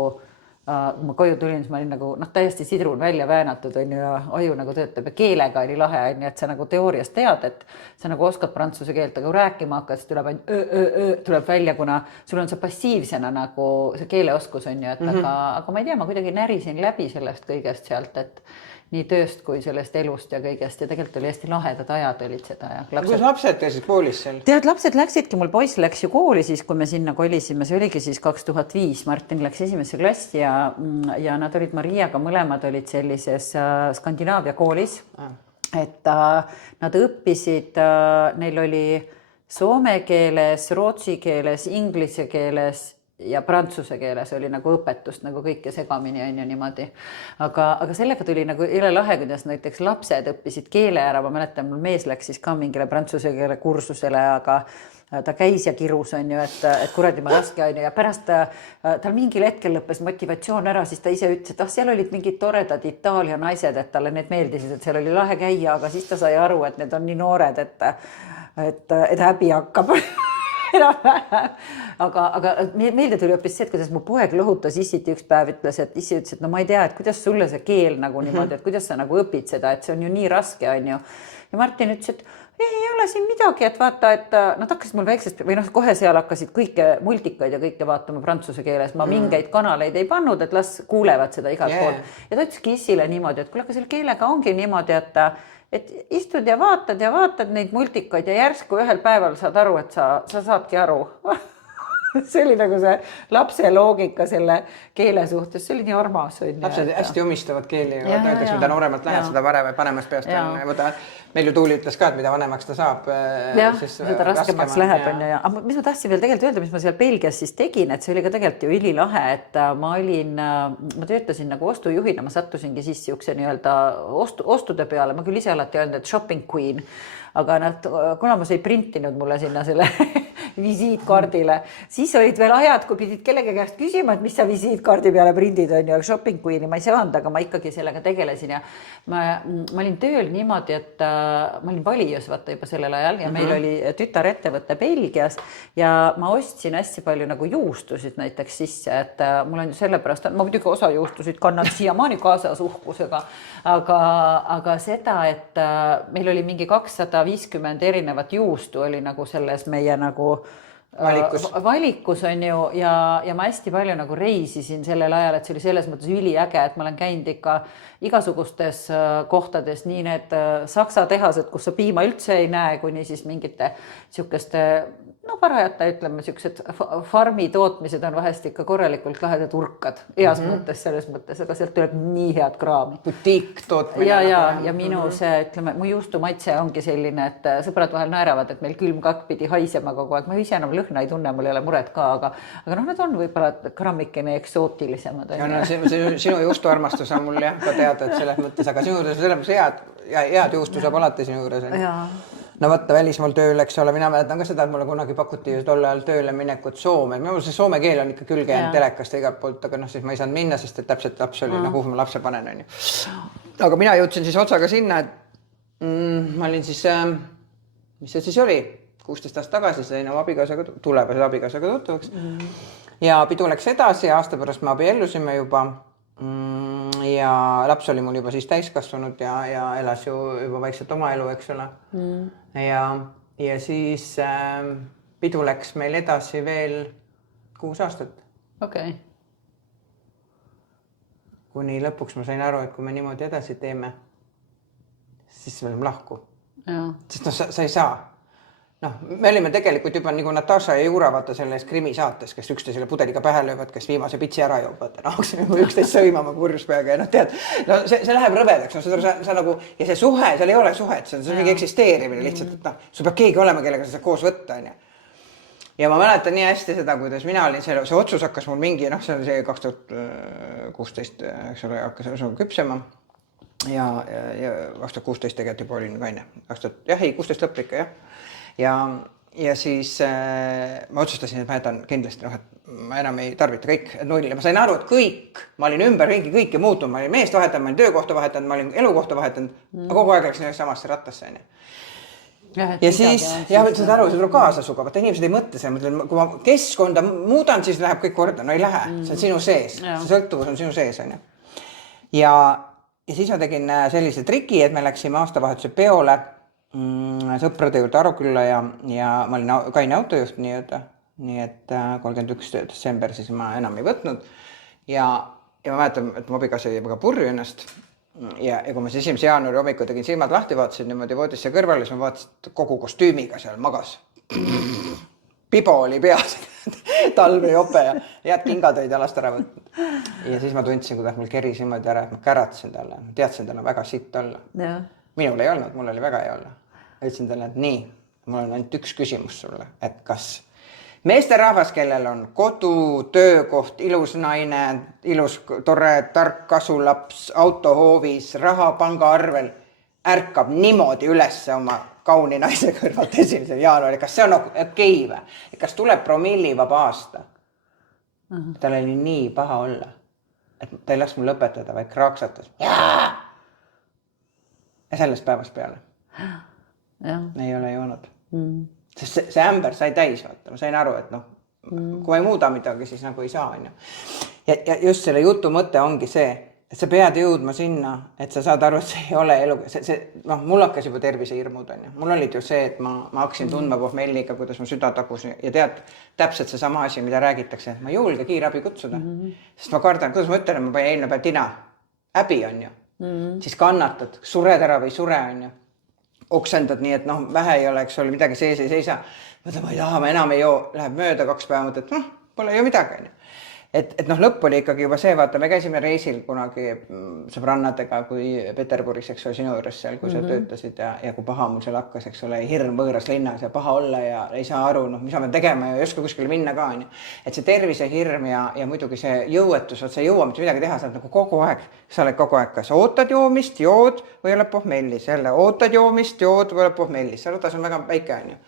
kui ma koju tulin, siis ma olin nagu täiesti sidrun välja väänatud, on ju, ja aju nagu töötab ja keelega oli lahe, on ju, et sa nagu teoorias tead, et sa nagu oskad prantsuse keelt, aga rääkima hakkad, siis tuleb ainult tuleb välja, kuna sul on see passiivsena nagu see keeleoskus, on ju, et aga ma ei tea, ma kuidagi närisin läbi sellest kõigest sealt, et nii tööst kui sellest elust ja kõigest ja tegelikult oli hästi lahedad ajad olid seda. Kus lapsed käisid koolis seal? Tead, lapsed läksidki, mul poiss läks ju kooli siis, kui me sinna kolisime, see oligi siis 2005, Martin läks esimesse klassi ja nad olid Mariaga, mõlemad olid sellises Skandinaavia koolis, et nad õppisid, neil oli soome keeles, rootsi keeles, inglise keeles ja prantsuse keeles oli nagu õpetust nagu kõike segamini on ju niimoodi. Aga sellega tuli nagu üle lahe, kuidas näiteks lapsed õppisid keele ära. Ma mäletan, mul mees läks siis ka mingile prantsuse keele kursusele, aga ta käis ja kirus on ju, et kuradi ma raske on ju ja pärast tal mingil hetkel lõppes motivatsioon ära, siis ta ise ütles, et seal olid mingid toredad Itaalia naised, et talle need meeldisid, et seal oli lahe käia, aga siis ta sai aru, et need on nii noored, et häbi hakkab. aga meelde tuli hoopis see, et kuidas mu poeg lohutas Issiti üks päev, ütles, et Issi ütles, et no ma ei tea, et kuidas sulle see keel nagu niimoodi, et kuidas sa nagu õpid seda, et see on ju nii raske, on ju. Ja Martin ütles, et ei ole siin midagi, et vaata, et nad hakkasid mul väiksest või kohe seal hakkasid kõike multikaid ja kõike vaatama prantsuse keeles. Ma mingeid kanaleid ei pannud, et las kuulevad seda igalt poolt. Ja ta ütleski Issile niimoodi, et kuule, aga selle keelega ongi niimoodi, et istud ja vaatad neid multikaid ja järsku ühel päeval saad aru, et sa saadki aru. See oli nagu see lapse loogika selle keele suhtes, see oli nii armas. Lapsed hästi omistavad keeli, öeldakse, mida nooremalt lähed, seda vanemast peast on. Meil ju Tuuli ütles ka, et mida vanemaks ta saab, siis seda raskemaks läheb. Aga mis ma tahtsin veel tegelikult öelda, mis ma seal Belgias siis tegin, et see oli ka tegelikult ju ülilahe, et ma töötasin nagu ostujuhina, ma sattusingi siis siukse nii-öelda ostude peale, ma küll ise alati öelnud, et shopping queen, aga kuna ma sai printinud mulle sinna selle visiitkaardile, siis olid veel ajad, kui pidid kellegi käest küsima, et mis sa visiitkaardi peale prindid on ju, shopping queen'i ma ei saanud, aga ma ikkagi sellega tegelesin ja ma olin tööl niimoodi, et ma olin valijus vaata juba sellel ajal ja meil oli tütarettevõte Belgias ja ma ostsin hästi palju nagu juustusid näiteks sisse, et mul on ju sellepärast, ma muidugi osa juustusid kannan siiamaani kaasas uhkusega, aga seda, et meil oli mingi 250 erinevat juustu oli nagu selles meie nagu valikus on ju ja ma hästi palju nagu reisisin sellel ajal, et see oli selles mõttes üliäge, et ma olen käinud ikka igasugustes kohtades, nii need Saksa tehased, kus sa piima üldse ei näe, kuni siis mingite siukeste parajata, ütleme, siuksed farmi tootmised on vahest ikka korralikult lahedad urkad, heas mõttes, selles mõttes, aga sealt tuleb nii head kraami. Butiik tootmine. Ja minu see, ütleme, mu juustu maitse ongi selline, et sõbrad vahel naeravad, et meil külmkakk pidi haisema kogu aeg. Ma ise enam lõhna ei tunne, mul ei ole muret ka, aga need on võib-olla grammikene eksootilisemad. Sinu juustuarmastus on mul jah ka teada, et selles mõttes, aga sinu juures selles head juustu saab alati sinu juures. No võtta välismaal tööl, eks ole, mina mäletan ka seda, et mulle kunagi pakuti tol ajal tööle minekut Soome. Minu see soome keel on ikka külge jäänud telekast igalt poolt, aga siis ma ei saanud minna, sest et täpselt laps oli, kuhu ma lapse panen. On ju. Aga mina jõudsin siis otsaga sinna, et ma olin siis, mis see siis oli, 16 aastat tagasi sain oma tulevase abikaasaga tuttavaks. Ja pidu läks edasi, aasta pärast me abiellusime juba. Ja laps oli mul juba siis täiskasvanud ja elas ju juba vaikselt oma elu, eks ole. Ja siis pidu läks meil edasi veel 6 aastat. Okay. Kuni lõpuks ma sain aru, et kui me niimoodi edasi teeme, siis me oleme lahku. Sest sa ei saa. noh, me olime tegelikult juba nagu Natasha ja Jura vaata selles krimi saates, kes üksteisele pudeliga pähe löövad, kes viimase pitsi ära joovad, noh, üksteist sõimama kurjus peaga ja noh, tead, no see läheb rõvedaks, no sa nagu, ja see suhe, seal ei ole suhet, see on mingi eksisteerimine lihtsalt, et noh, sul peab keegi olema, kellega sa saad koos võtta, on ju. Ja ma mäletan nii hästi seda, kuidas mina olin, see otsus hakkas mul mingi, noh, see oli see 2016, eks ole, hakkas küpsema ja 2016 tegelikult juba olin kaine, 16 lõpp ikka, jah. Ja siis ma otsustasin, et ma jätan kindlasti, noh, et ma enam ei tarvita kõik nulli. Ma sain aru, et kõik, ma olin ümberringi kõike muutunud, ma olin meest vahetanud, ma olin töökohta vahetanud, ma olin elukohta vahetanud, aga kogu aeg läksin samasse rattasse, on ju. Ja siis, jah, et saad aru, see tuleb kaasa suga, vaata inimesed ei mõtle selle, mõtlen, kui ma keskkonda muudan, siis läheb kõik korda, no ei lähe, see on sinu sees, see sõltuvus on sinu sees, on ju. Ja siis ma tegin sellise triki, et me läksime aastavahetuse peole sõprade juurde Arukülla ja ma olin kaine autojuht nii et 31. detsember siis ma enam ei võtnud ja ma mäletan, et mu abikaasa jäi väga purju ennast ja kui ma siis 1. jaanuari hommikul tegin silmad lahti, vaatasin niimoodi voodisse kõrvale, siis ma vaatasin, et kogu kostüümiga seal magas. Pibo oli peas, talve jope ja head kingad olid jalast ära võtnud. Ja siis ma tundsin, kuidas mul keris niimoodi ära, et ma käratsin talle, teadsin talle väga sitt olla. Minul ei olnud, mul oli väga hea olla. Ütlesin talle, et nii, mul on ainult üks küsimus sulle, et kas meesterahvas, kellel on kodu, töökoht, ilus naine, ilus, tore, tark kasulaps, autohoovis, raha pangaarvel, ärkab niimoodi üles oma kauni naise kõrvalt 1. jaanuari, kas see on okei või? Kas tuleb promillivaba aasta? Tal oli nii paha olla, et ta ei laks mul lõpetada, vaid kraaksatas. Ja sellest päevast peale. Ei ole joonud. Sest see ämber sai täis, vaata. Ma sain aru, et noh, kui ei muuda midagi, siis nagu ei saa. Ja just selle jutu mõte ongi see, et sa pead jõudma sinna, et sa saad aru, et see ei ole elu. Noh, mul hakkas juba tervise hirmud. Mul olid ju see, et ma hakkasin tundma pohmelliga, kuidas ma süda tagus ja tead täpselt see sama asi, mida räägitakse. Ma ei julge kiirabi kutsuda. Sest ma kardan, kuidas ma ütlen, ma panin eelmine päev tina. Häbi on ju. Siis kannatad, sured ära või sure on ju. Oksendad nii, et noh, vähe ei ole, eks ole, midagi sees ei seisa. Mõtlen, ma ei taha, ma enam ei joo, läheb mööda 2 päeva, mõtled, et noh, pole ju midagi. Et noh, lõpp oli ikkagi juba see, vaata, me käisime reisil kunagi sõbrannadega, kui Peterburis, eks ole, sinu juures seal, kui sa töötasid ja kui paha mul seal hakkas, eks ole, hirm võõras linnas ja paha olla ja ei saa aru, noh, mis ma pean tegema ja ei oska kuskile minna ka, on ju. Et see tervise hirm ja muidugi see jõuetus, et sa ei jõua mitte midagi teha, sa oled nagu kogu aeg, sa oled kogu aeg, kas ootad joomist, jood või oled pohmellis, jälle ootad joomist, jood või oled pohmellis, see ratas on väga väike, on ju.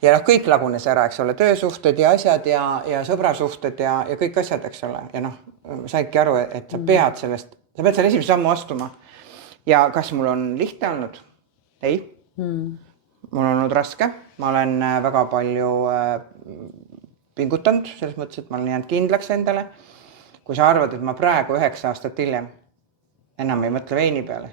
Ja noh, kõik lagunes ära, eks ole, töösuhted ja asjad ja sõbrasuhted ja kõik asjad, eks ole. Ja noh, saidki aru, et sa pead selle esimese sammu astuma. Ja kas mul on lihtne olnud? Ei. Mul on olnud raske. Ma olen väga palju pingutanud, selles mõttes, et ma olen jäänud kindlaks endale. Kui sa arvad, et ma praegu 9 aastat hiljem enam ei mõtle veini peale,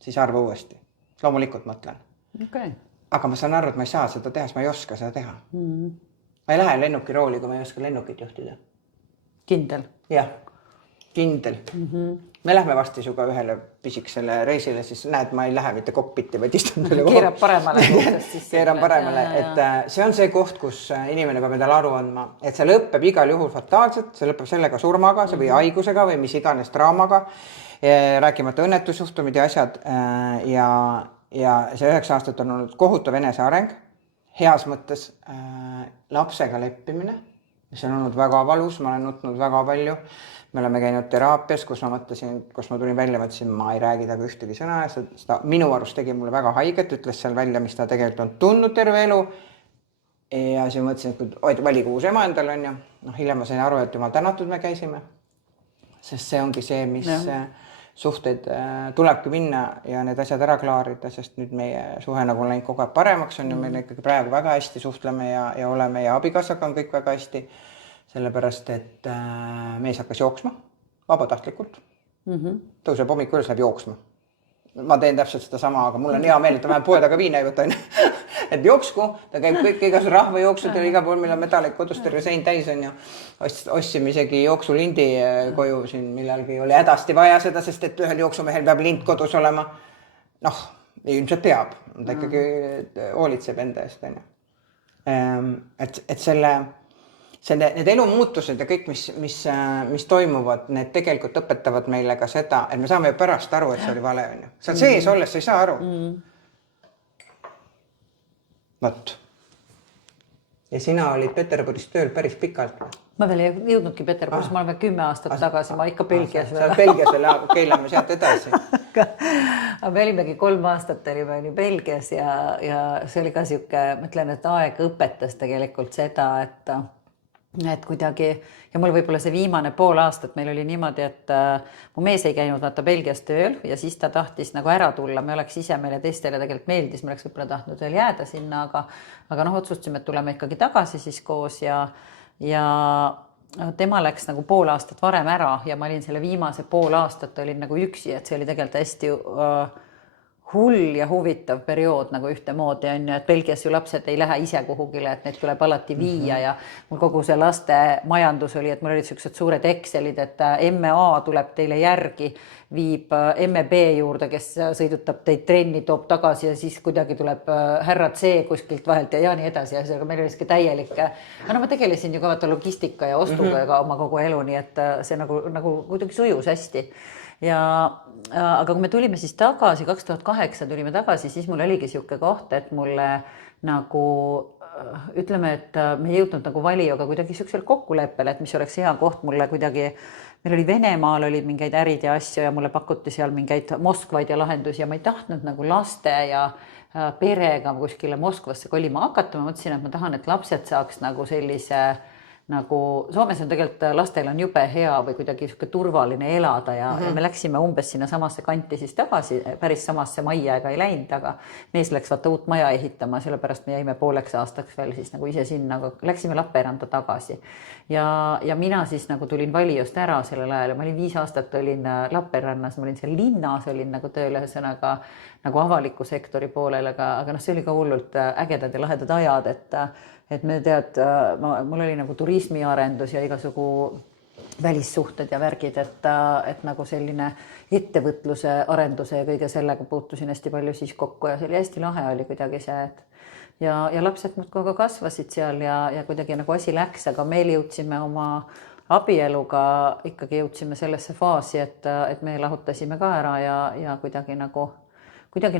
siis arva uuesti. Loomulikult mõtlen. Okay. Aga ma saan aru, et ma ei saa seda teha, sest ma ei oska seda teha. Ma ei lähe lennukirooli, kui ma ei oska lennukit juhtida. Kindel? Jah, kindel. Me lähme varsti suga ühele pisiksele reisile, siis näed, ma ei lähe mitte kokpitti, vaid istun keerab paremale. Keeran paremale, et see on see koht, kus inimene peab endale aru andma, et see lõppeb igal juhul fataalselt, see lõppeb sellega surmaga või haigusega või mis iganes draamaga, rääkimata õnnetusjuhtumid ja asjad ja see 9 aastat on olnud kohutav eneseareng, heas mõttes lapsega leppimine, mis on olnud väga valus, ma olen nutnud väga palju. Me oleme käinud teraapias, kus ma mõtlesin, kus ma tulin välja, mõtlesin, ma ei räägi taga ühtegi sõna ja seda minu arust tegi mulle väga haiget, ütles seal välja, mis ta tegelikult on tundnud terve elu. Ja siis mõtlesin, et kui valigu uus ema endal on ju, noh, hiljem ma sain aru, et jumal tänatud me käisime, sest see ongi see, mis suhted tulebki minna ja need asjad ära klaarida, sest nüüd meie suhe nagu läinud kogu aeg paremaks on ja meil ikkagi praegu väga hästi suhtleme ja oleme ja abikaasaga on kõik väga hästi, sellepärast, et mees hakkas jooksma vabatahtlikult. Tõuseb hommikul üles, läheb jooksma. Ma teen täpselt seda sama, aga mul on hea meel, et ta vähem poe taga viina ei võta. Et jooksku, ta käib kõik igas rahvajooksudel, igal pool, meil on medalik kodus terve sein täis on ja ostsime isegi jooksulindi koju siin millalgi oli hädasti vaja seda, sest et ühel jooksumehel peab lind kodus olema. Noh, ilmselt peab, ta ikkagi hoolitseb enda eest. et need elumuutused ja kõik, mis toimuvad, need tegelikult õpetavad meile ka seda, et me saame ju pärast aru, et see oli vale, on ju. Seal sees olles sa ei saa aru. Vot. Ja sina olid Peterburis tööl päris pikalt. Ma veel ei jõudnudki Peterburis, ma olen veel 10 aastat tagasi, ma ikka Belgias veel. Belgias veel, keilame sealt edasi. Aga me olimegi 3 aastat olime Belgias ja see oli ka siuke, mõtlen, et aeg õpetas tegelikult seda, et kuidagi, ja mul võib-olla see viimane pool aastat meil oli niimoodi, et mu mees ei käinud vaata Belgias tööl ja siis ta tahtis nagu ära tulla, me oleks ise meile teistele tegelikult meeldis, me oleks võib-olla tahtnud veel jääda sinna, aga otsustasime, et tuleme ikkagi tagasi siis koos ja tema läks nagu pool aastat varem ära ja ma olin selle viimase pool aastat olin nagu üksi, et see oli tegelikult hästi hull ja huvitav periood nagu ühtemoodi on ju, et Belgias ju lapsed ei lähe ise kuhugile, et neid tuleb alati viia ja mul kogu see laste majandus oli, et mul olid sellised suured Excelid, et MA tuleb teile järgi, viib MB juurde, kes sõidutab teid trenni, toob tagasi ja siis kuidagi tuleb härra C kuskilt vahelt ja nii edasi. Ja meil oli siuke täielik, no ma tegelesin ju ka vaata logistika ja ostuga ja oma kogu elu, nii et see nagu kuidagi sujus hästi. Aga kui me tulime siis tagasi, 2008 tulime tagasi, siis mul oligi siuke koht, et mulle nagu ütleme, et me ei jõudnud nagu valijaga kuidagi siuksel kokkuleppele, et mis oleks hea koht mulle kuidagi, meil oli Venemaal olid mingeid ärid ja asju ja mulle pakuti seal mingeid Moskvaid ja lahendusi ja ma ei tahtnud nagu laste ja perega kuskile Moskvasse kolima hakata. Ma mõtlesin, et ma tahan, et lapsed saaks nagu sellise nagu Soomes on tegelikult lastel on jube hea või kuidagi siuke turvaline elada ja me läksime umbes sinna samasse kanti siis tagasi, päris samasse majja ega ei läinud, aga mees läks vaata uut maja ehitama, sellepärast me jäime pooleks aastaks veel siis nagu ise sinna, aga läksime Lappeenranta tagasi. Ja mina siis nagu tulin Valiost ära sellel ajal ja ma olin 5 aastat olin Lappeenrannas, ma olin seal linnas, olin nagu tööl ühesõnaga nagu avaliku sektori poolel, aga see oli ka hullult ägedad ja lahedad ajad, et me tead, mul oli nagu turismiarendus ja igasugu välissuhted ja värgid, et nagu selline ettevõtluse arenduse ja kõige sellega puutusin hästi palju siis kokku ja see oli hästi lahe oli kuidagi see, et ja lapsed muudkui ka kasvasid seal ja kuidagi nagu asi läks, aga meil jõudsime oma abieluga ikkagi jõudsime sellesse faasi, et me lahutasime ka ära ja kuidagi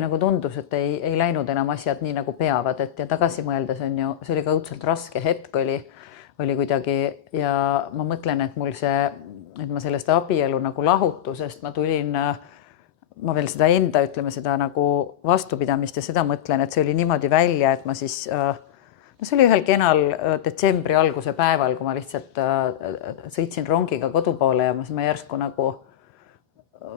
nagu tundus, et ei läinud enam asjad nii nagu peavad, et ja tagasi mõeldes on ju, see oli ka õudselt raske hetk oli kuidagi ja ma mõtlen, et mul et ma sellest abielu nagu lahutusest ma tulin, ma veel seda enda, ütleme seda nagu vastupidamist ja seda mõtlen, et see oli niimoodi välja, et ma siis, see oli ühel kenal detsembri alguse päeval, kui ma lihtsalt sõitsin rongiga kodu poole ja ma järsku nagu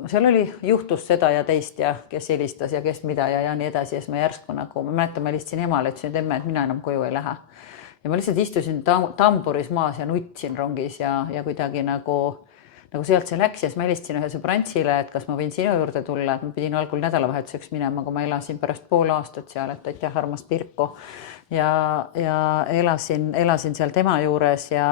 seal juhtus seda ja teist ja kes helistas ja kes mida ja nii edasi ja siis ma järsku nagu, ma mäletan, ma helistasin emale, ütlesin, et emme, et mina enam koju ei lähe. Ja ma lihtsalt istusin tamburis maas ja nutsin rongis ja kuidagi nagu sealt see läks ja siis ma helistasin ühe sõbrantsile, et kas ma võin sinu juurde tulla, et ma pidin algul nädalavahetuseks minema, aga ma elasin pärast pool aastat seal, et aitäh armast Pirko. Ja elasin seal tema juures ja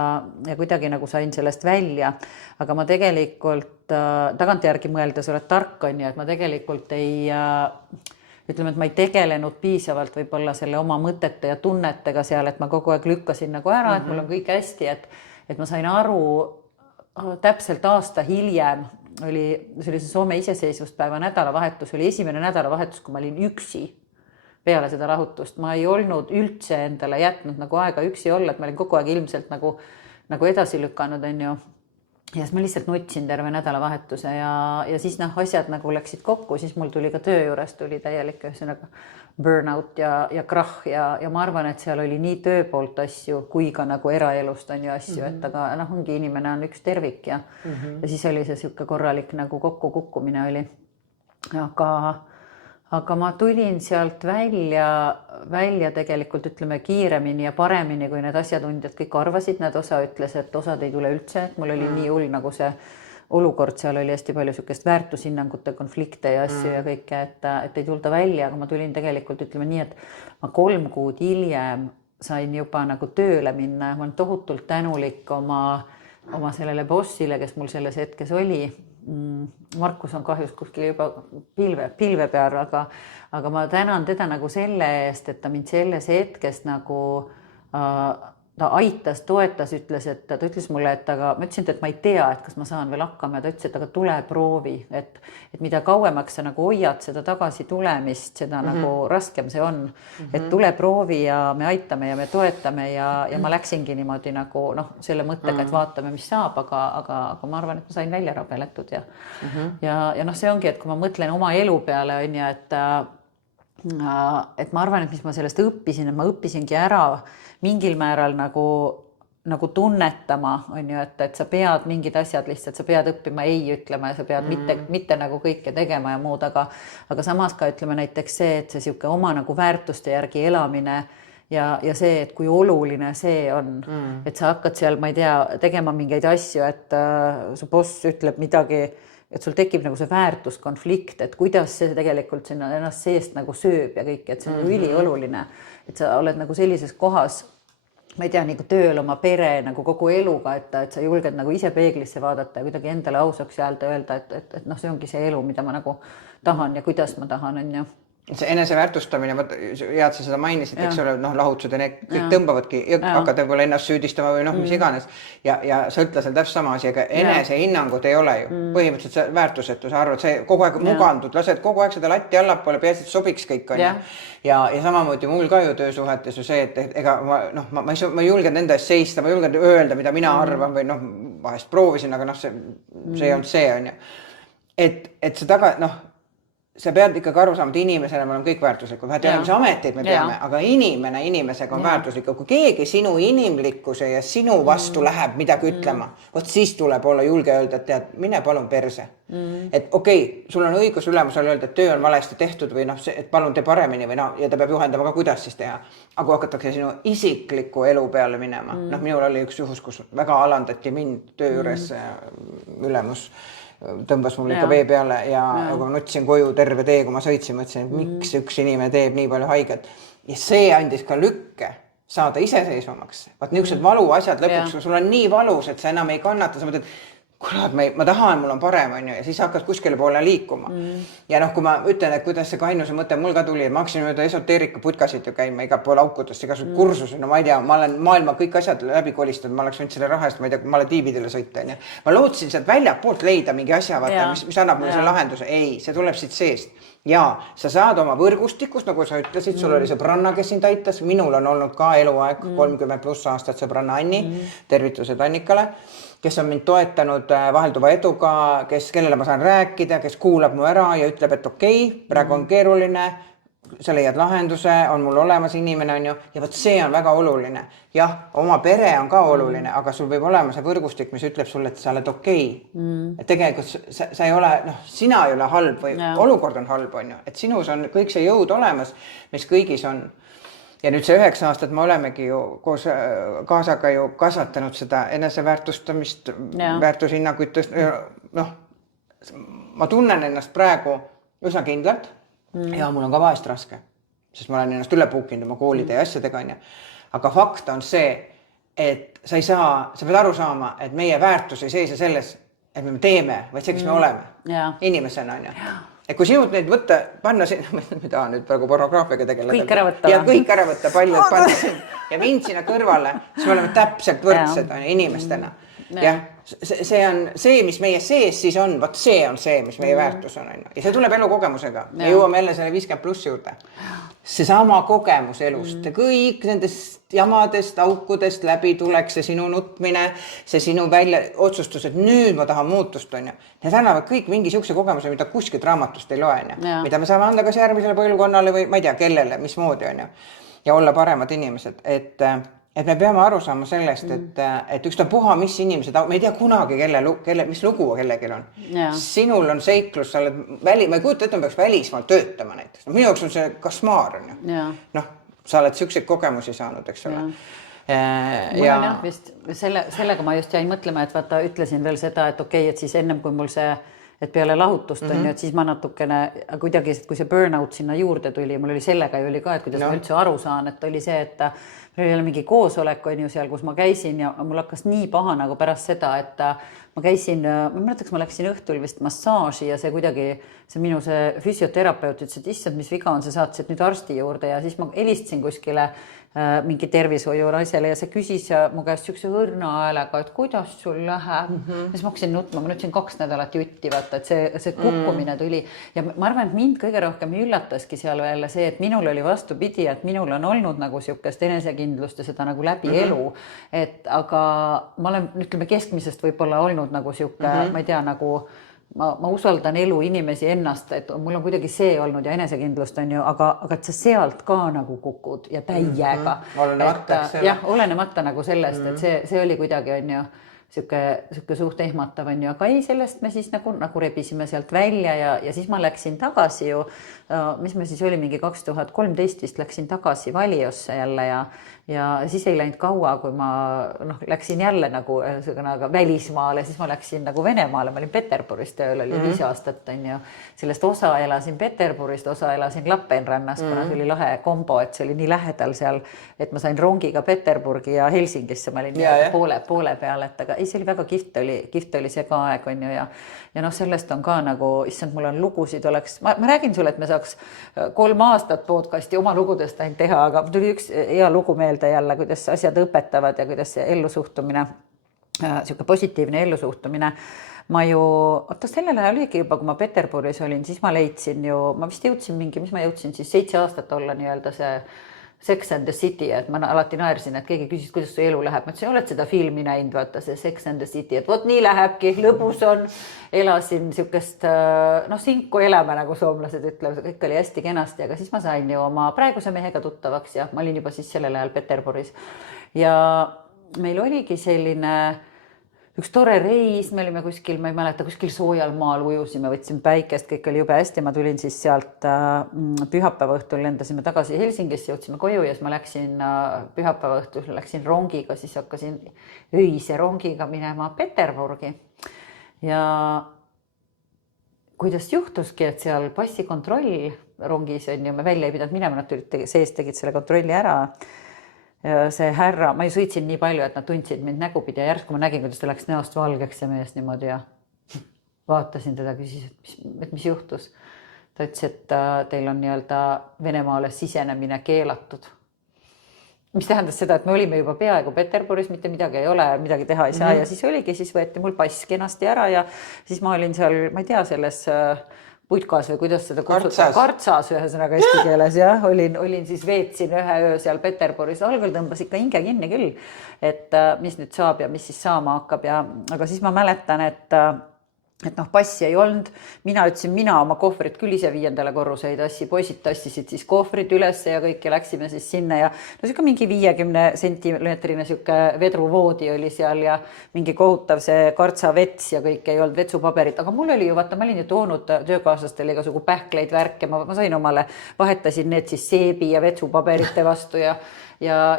kuidagi nagu sain sellest välja, aga ma tegelikult tagantjärgi mõeldes oled tark on ju, et ma tegelikult ütleme, et ma ei tegelenud piisavalt võib-olla selle oma mõtete ja tunnetega seal, et ma kogu aeg lükkasin nagu ära, et mul on kõik hästi, et ma sain aru täpselt aasta hiljem see oli see Soome iseseisvuspäeva nädalavahetus, oli esimene nädalavahetus, kui ma olin üksi peale seda lahutust. Ma ei olnud üldse endale jätnud nagu aega üksi olla, et ma olin kogu aeg ilmselt nagu edasi lükanud, on ju. Ja siis ma lihtsalt nutsin terve nädalavahetuse ja siis asjad nagu läksid kokku, siis mul tuli ka töö juures tuli täielik ühesõnaga burnout ja krahh ja ma arvan, et seal oli nii töö poolt asju kui ka nagu eraelust on ju asju, et aga ongi inimene on üks tervik ja siis oli see siuke korralik nagu kokkukukkumine oli. Aga ma tulin sealt välja tegelikult ütleme kiiremini ja paremini, kui need asjatundjad kõik arvasid, need osa ütles, et osad ei tule üldse, et mul oli nii hull nagu see olukord, seal oli hästi palju sukest väärtushinnangute konflikte ja asju ja kõike, et ei tulda välja, aga ma tulin tegelikult ütleme nii, et ma 3 kuud hiljem sain juba nagu tööle minna ja ma olen tohutult tänulik oma sellele bossile, kes mul selles hetkes oli. Markus on kahjus kuskil juba pilve peal, aga ma tänan teda nagu selle eest, et ta mind selles hetkes nagu ta aitas, toetas, ütles, et ta ütles mulle, et aga ma ütlesin, et ma ei tea, et kas ma saan veel hakkama ja ta ütles, et aga tule proovi, et mida kauemaks sa nagu hoiad seda tagasi tulemist, seda nagu raskem see on, et tule proovi ja me aitame ja me toetame ja ma läksingi niimoodi nagu selle mõttega, et vaatame, mis saab, aga ma arvan, et ma sain välja rabeletud ja see ongi, et kui ma mõtlen oma elu peale, on ju, et ma arvan, et mis ma sellest õppisin, et ma õppisingi ära mingil määral nagu tunnetama, on ju, et sa pead mingid asjad lihtsalt, sa pead õppima ei ütlema ja sa pead mitte nagu kõike tegema ja muud, aga samas ka ütleme näiteks see, et see sihuke oma nagu väärtuste järgi elamine ja see, et kui oluline see on, et sa hakkad seal, ma ei tea, tegema mingeid asju, et su boss ütleb midagi, et sul tekib nagu see väärtuskonflikt, et kuidas see tegelikult sinna ennast seest nagu sööb ja kõik, et see on ülioluline, et sa oled nagu sellises kohas, ma ei tea, nagu tööl oma pere nagu kogu eluga, et sa julged nagu ise peeglisse vaadata ja kuidagi endale ausaks jäälda öelda, et see ongi see elu, mida ma nagu tahan ja kuidas ma tahan, on ju. See eneseväärtustamine, head sa seda mainisid, eks ole, lahutused ja need kõik tõmbavadki ja hakkad võib-olla ennast süüdistama või mis iganes. Ja sa ütle seal täpselt sama asi, aga enesehinnangut ei ole ju. Põhimõtteliselt see väärtusetu, sa arvad, see kogu aeg mugandud, lased kogu aeg seda latti allapoole, peaasi, et sobiks kõik on. Ja samamoodi mul ka ju töösuhetes ju see, et ega ma ei julgenud enda eest seista, ma ei julgenud öelda, mida mina arvan või vahest proovisin, aga see ei olnud see on ju. Et see taga, sa pead ikkagi aru saama, et inimesena me oleme kõik väärtuslikud. Vahet ei ole, mis ameteid me peame, aga inimene inimesega on väärtuslik. Kui keegi sinu inimlikkuse ja sinu vastu läheb midagi ütlema, siis tuleb olla julge öelda, et tead, mine palun perse. Et okei, sul on õigus ülemusel öelda, et töö on valesti tehtud või et palun tee paremini või ja ta peab juhendama ka, kuidas siis teha. Aga kui hakatakse sinu isikliku elu peale minema, minul oli üks juhus, kus väga alandati mind töö juures ülemus tõmbas mul ikka vee peale ja kui ma nutsin koju terve tee, kui ma sõitsin, mõtlesin, et miks üks inimene teeb nii palju haiget. Ja see andis ka lükke saada iseseisvamaks. Vaat niisugused valu asjad lõpuks, kui sul on nii valus, et sa enam ei kannata, sa mõtled, kurat, ma tahan, mul on parem, on ju, ja siis hakkad kuskile poole liikuma. Ja kui ma ütlen, et kuidas see kainuse mõte mul ka tuli, ma hakkasin mööda esoteerika putkasid ju käima igal pool aukudest, igasugused kursused, ma ei tea, ma olen maailma kõik asjad läbi kolistanud, ma oleks võinud selle raha eest, ma ei tea, Malediividele sõita, on ju. Ma lootsin sealt väljapoolt leida mingi asja, vaata, mis annab mulle selle lahenduse. Ei, see tuleb siit seest. Ja sa saad oma võrgustikust, nagu sa ütlesid, sul oli sõbranna, kes sind aitas, minul on olnud ka eluaeg 30+ aastat sõbranna Anni, tervitused Annikale, kes on mind toetanud vahelduva eduga, kellele ma saan rääkida, kes kuulab mu ära ja ütleb, et okei, praegu on keeruline, sa leiad lahenduse, on mul olemas inimene, on ju, ja võt see on väga oluline. Jah, oma pere on ka oluline, aga sul võib olema see võrgustik, mis ütleb sulle, et sa oled okei. Et tegelikult sa ei ole, sina ei ole halb või olukord on halb, on ju, et sinus on kõik see jõud olemas, mis kõigis on. Ja nüüd see 9 aastat me olemegi ju koos kaasaga ju kasvatanud seda eneseväärtustamist, väärtushinnanguid, ma tunnen ennast praegu üsna kindlalt ja mul on ka vahest raske, sest ma olen ennast üle puukinud oma koolide ja asjadega, on ju. Aga fakt on see, et sa pead aru saama, et meie väärtus ei seisa selles, et me teeme, vaid see, kes me oleme inimesena, on ju. Et kui sinult neid võtta, panna sinna, mida nüüd praegu pornograafiaga tegeleda. Kõik ära võtta. Ja kõik ära võtta, paljud panna sinna ja mind sinna kõrvale, siis me oleme täpselt võrdsed inimestena. Ja see on see, mis meie sees siis on, vaat see on see, mis meie väärtus on. Ja see tuleb elukogemusega. Me jõuame jälle selle 50+ juurde. See sama kogemus elust, kõik nendest jamadest, aukudest läbi tuleks see sinu nutmine, see sinu välja otsustus, et nüüd ma tahan muutust, on ju. Need annavad kõik mingi siukse kogemuse, mida kuskilt raamatust ei loe, mida me saame anda kas järgmisele põlvkonnale või ma ei tea, kellele, mismoodi, on ju. Ja olla paremad inimesed, et me peame aru saama sellest, et ükstapuha, mis inimesed, me ei tea kunagi, mis lugu kellelgi on. Sinul on seiklus, sa oled ma ei kujuta, et ma peaks välismaal töötama näiteks. Minu jaoks on see košmaar, on ju. Sa oled siukseid kogemusi saanud, eks ole. Mul on jah vist, sellega ma just jäin mõtlema, et vaata, ütlesin veel seda, et okei, et siis ennem kui mul see, et peale lahutust on ju, et siis ma natukene kuidagi, kui see burnout sinna juurde tuli, mul oli sellega ju oli ka, et kuidas ma üldse aru saan, et oli see, et meil oli mingi koosolek on ju seal, kus ma käisin ja mul hakkas nii paha nagu pärast seda, et ma käisin, ma mäletaks, ma läksin õhtul vist massaaži ja see kuidagi, see minu see füsioterapeut ütles, et issand, mis viga on, sa saatsid nüüd arsti juurde ja siis ma helistasin kuskile mingi tervishoiu naisele ja see küsis mu käest siukse õrna häälega, et kuidas sul läheb. Siis ma hakkasin nutma, ma nutsin 2 nädalat jutti, vaata, et see kukkumine tuli ja ma arvan, et mind kõige rohkem üllataski seal veel see, et minul oli vastupidi, et minul on olnud nagu siukest enesekindlust ja seda nagu läbi elu, et aga ma olen, ütleme, keskmisest võib-olla olnud nagu siuke, ma ei tea, nagu ma usaldan elu, inimesi, ennast, et mul on kuidagi see olnud ja enesekindlust on ju, aga et sa sealt ka nagu kukud ja täiega. Olenemata nagu sellest, et see oli kuidagi on ju siuke suht ehmatav on ju, aga ei, sellest me siis nagu rebisime sealt välja ja siis ma läksin tagasi ju, mis me siis oli mingi 2013 vist läksin tagasi Valiosse jälle ja siis ei läinud kaua, kui ma läksin jälle nagu välismaale, siis ma läksin nagu Venemaale, ma olin Peterburis tööl, oli 5 aastat on ju. Sellest osa elasin Peterburist, osa elasin Lappeenrannas, kuna see oli lahe kombo, et see oli nii lähedal seal, et ma sain rongiga Peterburgi ja Helsingisse, ma olin poole peal, et aga ei, see oli väga kihvt oli see ka aeg on ju ja sellest on ka nagu, issand, mul on lugusid oleks, ma räägin sulle, et me saaks 3 aastat podcasti oma lugudest ainult teha, aga tuli üks hea lugu meelde jälle, kuidas asjad õpetavad ja kuidas see ellusuhtumine, siuke positiivne ellusuhtumine. Ma ju, sellel ajal oligi juba, kui ma Peterburis olin, siis ma leidsin ju, ma vist jõudsin mis ma jõudsin siis 7 aastat olla nii-öelda see Sex and the City, et ma alati naersin, et keegi küsis, kuidas su elu läheb. Ma ütlesin, oled seda filmi näinud, vaata see Sex and the City, et vot nii lähebki, lõbus on, elasin siukest, sinku elame, nagu soomlased ütlevad, kõik oli hästi kenasti, aga siis ma sain ju oma praeguse mehega tuttavaks ja ma olin juba siis sellel ajal Peterburis. Ja meil oligi selline üks tore reis, me olime kuskil, ma ei mäleta, kuskil soojal maal ujusime, võtsime päikest, kõik oli jube hästi, ma tulin siis sealt pühapäeva õhtul, lendasime tagasi Helsingisse, jõudsime koju ja siis ma läksin pühapäeva õhtul, läksin rongiga, siis hakkasin öise rongiga minema Peterburgi ja kuidas juhtuski, et seal passikontroll rongis on ju, me välja ei pidanud minema, nad tulid sees, tegid selle kontrolli ära. See härra, ma ju sõitsin nii palju, et nad tundsid mind nägupidi ja järsku ma nägin, kuidas ta läks näost valgeks ja mees niimoodi ja vaatasin teda, küsis, et mis juhtus. Ta ütles, et teil on nii-öelda Venemaale sisenemine keelatud. Mis tähendas seda, et me olime juba peaaegu Peterburis, mitte midagi ei ole, midagi teha ei saa ja siis oligi, siis võeti mul pass kenasti ära ja siis ma olin seal, ma ei tea, selles puitkas või kuidas seda kutsutada, kartsas ühesõnaga eesti keeles ja olin siis veetsin ühe öö seal Peterburis, algul tõmbas ikka hinge kinni küll, et mis nüüd saab ja mis siis saama hakkab ja aga siis ma mäletan, et passi ei olnud, mina ütlesin, mina oma kohvrit küll ise 5. korruse ei tassi, poisid tassisid siis kohvrid üles ja kõik ja läksime siis sinna ja siuke mingi 50 sentimeetrine siuke vedruvoodi oli seal ja mingi kohutav see kartsavets ja kõik ei olnud vetsupaberit, aga mul oli ju, vaata, ma olin ju toonud töökaaslastele igasugu pähkleid, värke, ma sain omale, vahetasin need siis seebi ja vetsupaberite vastu ja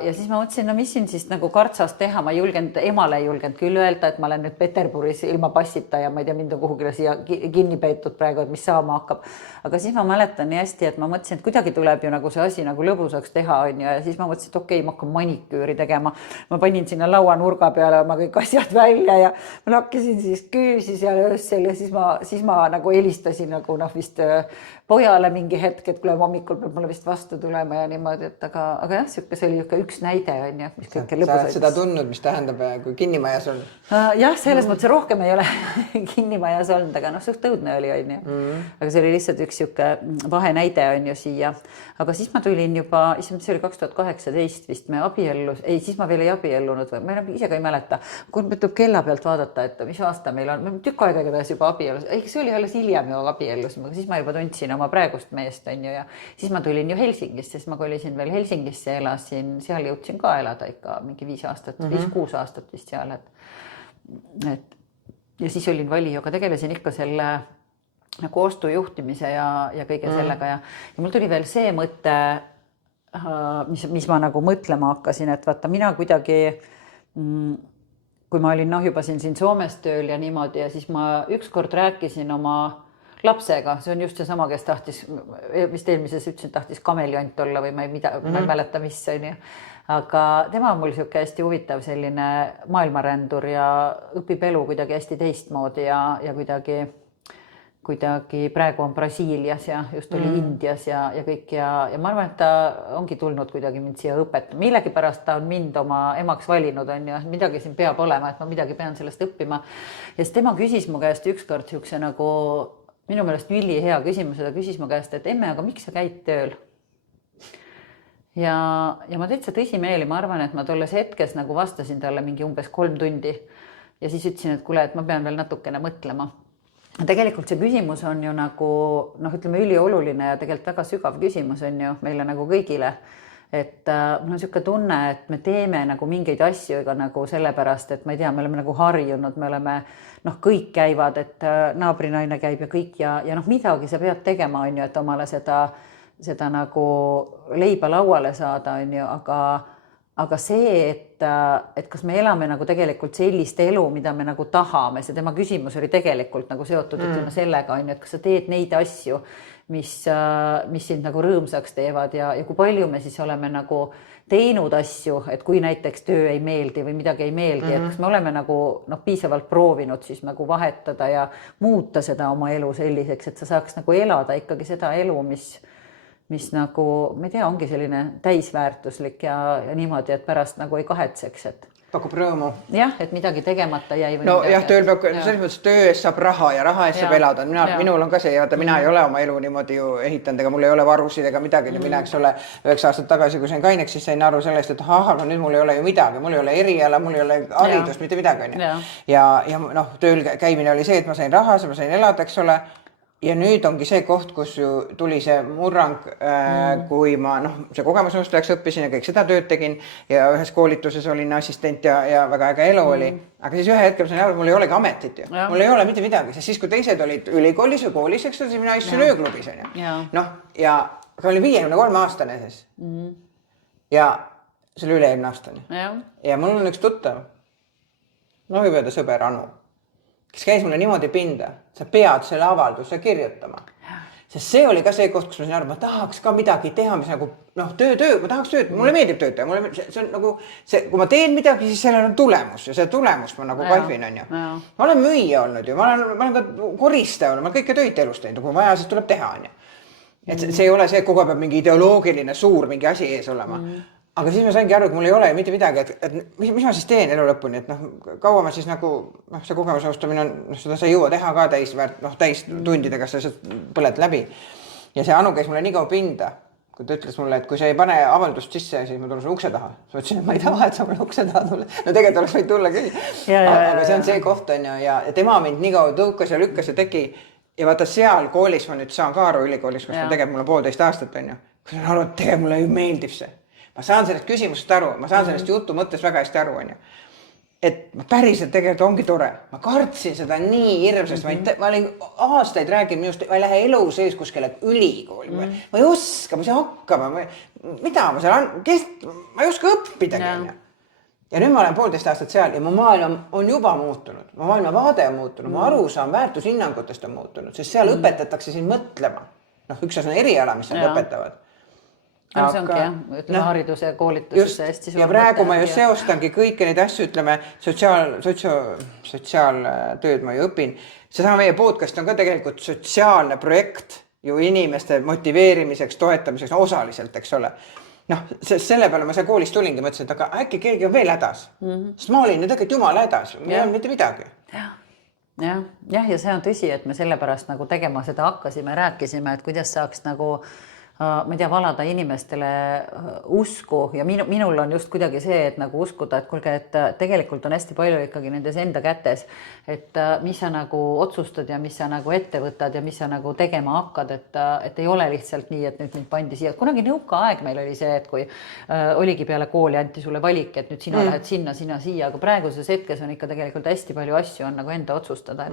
siis ma mõtlesin, mis siin siis nagu kartsas teha, ma ei julgenud, emale ei julgenud küll öelda, et ma olen nüüd Peterburis ilma passita ja ma ei tea, mind on kuhugile siia kinni peetud praegu, et mis saama hakkab. Aga siis ma mäletan nii hästi, et ma mõtlesin, et kuidagi tuleb ju nagu see asi nagu lõbusaks teha on ja siis ma mõtlesin, et okei, ma hakkan maniküüri tegema. Ma panin sinna laua nurga peale oma kõik asjad välja ja ma nakkisin siis küüsi seal öössel ja siis ma nagu helistasin nagu vist pojale mingi hetk, et kui hommikul peab mulle vist vastu tulema ja niimoodi, et aga jah, see oli üks näide on ju, mis kõike lõbus. Sa seda tundnud, mis tähendab, kui kinnimajas on? Jah, selles mõttes rohkem ei ole kinnimajas olnud, aga suht õudne oli on ju. Aga see oli lihtsalt üks siuke vahenäide on ju siia. Aga siis ma tulin juba, see oli 2018 vist me abiellus, ei, siis ma veel ei abiellunud või ma ise ka ei mäleta. Kui tuleb kella pealt vaadata, et mis aasta meil on, tükk aega igatahes juba abiellus, see oli alles hiljem ju abiellus, aga siis ma juba tundsin oma praegust meest on ju ja siis ma tulin ju Helsingisse, siis ma kolisin veel Helsingisse, elasin, seal jõudsin ka elada ikka mingi 5 aastat, 5-6 aastat vist seal, et ja siis olin valijaga, tegelesin ikka selle nagu ostujuhtimise ja kõige sellega ja mul tuli veel see mõte, mis ma nagu mõtlema hakkasin, et vaata mina kuidagi kui ma olin juba siin Soomes tööl ja niimoodi ja siis ma ükskord rääkisin oma lapsega, see on just seesama, kes tahtis, vist eelmises ütlesin, tahtis kameleont olla või ma ei mäleta, mis on ju. Aga tema on mul siuke hästi huvitav selline maailmarändur ja õpib elu kuidagi hästi teistmoodi ja kuidagi kuidagi praegu on Brasiilias ja just oli Indias ja kõik ja ma arvan, et ta ongi tulnud kuidagi mind siia õpetama. Millegipärast ta on mind oma emaks valinud, on ju, midagi siin peab olema, et ma midagi pean sellest õppima. Ja siis tema küsis mu käest ükskord siukse nagu minu meelest ülihea küsimus, ta küsis mu käest, et emme, aga miks sa käid tööl? Ja ma täitsa tõsimeeli, ma arvan, et ma tolles hetkes nagu vastasin talle mingi umbes 3 tundi ja siis ütlesin, et kuule, et ma pean veel natukene mõtlema. Tegelikult see küsimus on ju nagu, ütleme ülioluline ja tegelikult väga sügav küsimus on ju meile nagu kõigile. Et mul on siuke tunne, et me teeme nagu mingeid asju ega nagu sellepärast, et ma ei tea, me oleme nagu harjunud, me oleme, kõik käivad, et naabrinaine käib ja kõik ja midagi sa pead tegema, on ju, et omale seda nagu leiba lauale saada, on ju, aga see, et kas me elame nagu tegelikult sellist elu, mida me nagu tahame, see tema küsimus oli tegelikult nagu seotud ütleme sellega, on ju, et kas sa teed neid asju, mis sind nagu rõõmsaks teevad ja kui palju me siis oleme nagu teinud asju, et kui näiteks töö ei meeldi või midagi ei meeldi, et kas me oleme nagu piisavalt proovinud siis nagu vahetada ja muuta seda oma elu selliseks, et sa saaks nagu elada ikkagi seda elu, mis nagu, ma ei tea, ongi selline täisväärtuslik ja niimoodi, et pärast nagu ei kahetseks, et pakub rõõmu. Jah, et midagi tegemata jäi. No jah, tööl peab, selles mõttes töö eest saab raha ja raha eest saab elada. Minul on ka see, mina ei ole oma elu niimoodi ju ehitanud, ega mul ei ole varusid ega midagi. Mina, eks ole, 9 aastat tagasi, kui sain kaineks, siis sain aru sellest, et nüüd mul ei ole ju midagi. Mul ei ole eriala, mul ei ole haridust, mitte midagi. Ja tööl käimine oli see, et ma sain raha, ma sain elada, eks ole. Ja nüüd ongi see koht, kus ju tuli see murrang, kui ma see kogemusnõustajaks õppisin ja kõik seda tööd tegin ja ühes koolituses olin assistent ja väga äge elu oli. Aga siis ühe hetkel sain aru, et mul ei olegi ametit ju. Mul ei ole mitte midagi, sest siis kui teised olid ülikoolis või koolis, eks siis mina istusin ööklubis. Ja oli 53 aastane siis. Ja see oli üle 1 aastane. Ja mul on üks tuttav, võib öelda sõber Anu, kes käis mulle niimoodi pinda, sa pead selle avalduse kirjutama. Sest see oli ka see koht, kus ma sain aru, ma tahaks ka midagi teha, mis nagu, töö, ma tahaks tööd, mulle meeldib tööd teha, see on nagu, kui ma teen midagi, siis sellel on tulemus ja see tulemust ma nagu kaifin, on ju. Ma olen müüja olnud ju, ma olen ka koristaja olnud, ma kõike töid elus teinud, kui vaja, siis tuleb teha, on ju. Et see ei ole see, et kogu peab mingi ideoloogiline suur mingi asi ees olema. Aga siis ma saingi aru, et mul ei ole mitte midagi, et mis ma siis teen elu lõpuni, et kaua ma siis nagu, see kogemusnõustamine on, seda sa ei jõua teha ka täis tundidega, sa põled läbi. Ja see Anu käis mulle nii kaua pinda, kui ta ütles mulle, et kui sa ei pane avaldust sisse, siis ma tulen sulle ukse taha. Sa ütlesin, et ma ei taha, et sa mulle ukse taha tulla. No tegelikult oleks võid tulla küll. Aga see on see koht, on ju, ja tema mind nii kaua tõukas ja lükkas ja tegi. Ja vaata seal koolis ma nüüd saan ka aru ülikoolis, kus ma tegeb mulle 1,5 aastat, on ju. Kui sa aru, et tegeb mulle ju meeldib see. Ma saan sellest küsimusest aru, ma saan sellest jutu mõttes väga hästi aru, on ju. Et ma päriselt tegelikult ongi tore. Ma kartsin seda nii hirmsast, ma olin aastaid rääkinud minust, ma ei lähe elu sees kuskile ülikooli. Ma ei oska, ma ei saa hakkama, mida ma seal on, ma ei oska õppidagi, on ju. Ja nüüd ma olen 1,5 aastat seal ja mu maailm on juba muutunud, mu maailma vaade on muutunud, mu arusaam väärtushinnangutest on muutunud, sest seal õpetatakse sind mõtlema. Üks on eriala, mis nad õpetavad. See ongi jah, ütleme hariduse ja koolitusesse hästi ja praegu ma ju seostangi kõiki neid asju, ütleme sotsiaaltööd ma ju õpin. Seesama meie podcast on ka tegelikult sotsiaalne projekt ju inimeste motiveerimiseks, toetamiseks, osaliselt, eks ole. Selle peale ma seal koolis tulingi, mõtlesin, et aga äkki keegi on veel hädas. Sest ma olin ju tegelikult jumala hädas, mul ei olnud mitte midagi. Ja see on tõsi, et me sellepärast nagu tegema seda hakkasime, rääkisime, et kuidas saaks nagu ma ei tea, valada inimestele usku ja minul on just kuidagi see, et nagu uskuda, et kuulge, et tegelikult on hästi palju ikkagi nendes enda kätes, et mis sa nagu otsustad ja mis sa nagu ette võtad ja mis sa nagu tegema hakkad, et ei ole lihtsalt nii, et nüüd mind pandi siia. Kunagi nõukaaeg meil oli see, et kui oligi peale kooli anti sulle valik, et nüüd sina lähed sinna, sina siia, aga praeguses hetkes on ikka tegelikult hästi palju asju on nagu enda otsustada.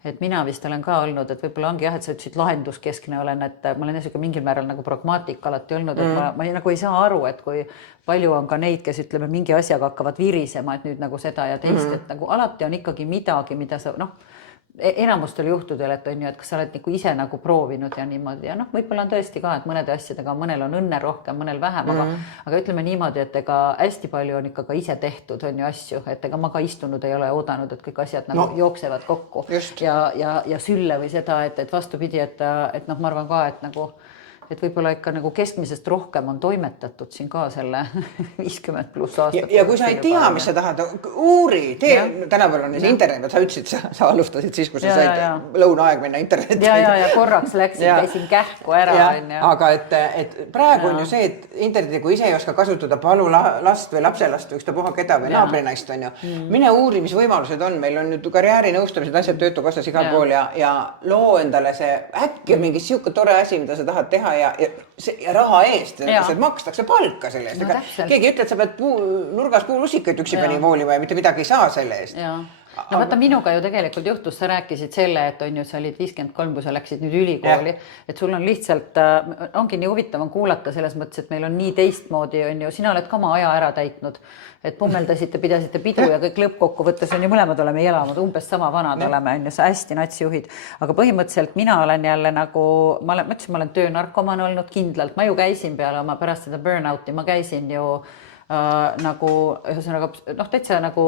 Et mina vist olen ka olnud, et võib-olla ongi jah, et sa ütlesid lahenduskeskne olen, et ma olen jäsuga mingil määral nagu pragmaatika alati olnud, et ma nagu ei saa aru, et kui palju on ka neid, kes ütleme mingi asjaga hakkavad virisema, et nüüd nagu seda ja teist, et nagu alati on ikkagi midagi, mida sa enamustel juhtudel, et on ju, et kas sa oled nagu ise nagu proovinud ja niimoodi ja noh, võib-olla on tõesti ka, et mõnede asjadega mõnel on õnne rohkem, mõnel vähem, aga ütleme niimoodi, et ega hästi palju on ikka ka ise tehtud, on ju asju, et ega ma ka istunud ei ole oodanud, et kõik asjad nagu jooksevad kokku ja sülle või seda, et vastupidi, et noh, ma arvan ka, et nagu et võib-olla ikka nagu keskmisest rohkem on toimetatud siin ka selle 50+ aastat. Ja kui sa ei tea, mis sa tahad, uuri, tänapäeval on internet, sa ütlesid, sa alustasid siis, kui sa said lõunaaeg minna internetti. Ja korraks läksin, käisin kähku ära. Aga et praegu on ju see, et interneti, kui ise ei oska kasutada palu last või lapselast või ükspuha keda või naabrinaist on ju, mine uuri, mis võimalused on, meil on nüüd karjäärinõustamised, asjad töötukassas igal pool ja loo endale see äkki on mingi siuke tore asi, mida sa tahad teha ja raha eest, et makstakse palka selle eest. Keegi ütleb, et sa pead nurgas puulusikaid üksipeni voolima ja mitte midagi ei saa selle eest. No vaata, minuga ju tegelikult juhtus, sa rääkisid selle, et on ju, sa olid 53, kui sa läksid nüüd ülikooli, et sul on lihtsalt, ongi nii huvitav on kuulata selles mõttes, et meil on nii teistmoodi, on ju, sina oled ka oma aja ära täitnud, et pummeldasite, pidasite pidu ja kõik lõppkokkuvõttes on ju mõlemad oleme elanud, umbes sama vanad oleme, on ju, sa hästi natsjuhid, aga põhimõtteliselt mina olen jälle nagu, ma ütlesin, ma olen töönarkoman olnud kindlalt, ma ju käisin peale oma pärast seda burnouti, ma käisin ju nagu, ühesõnaga, noh, täitsa nagu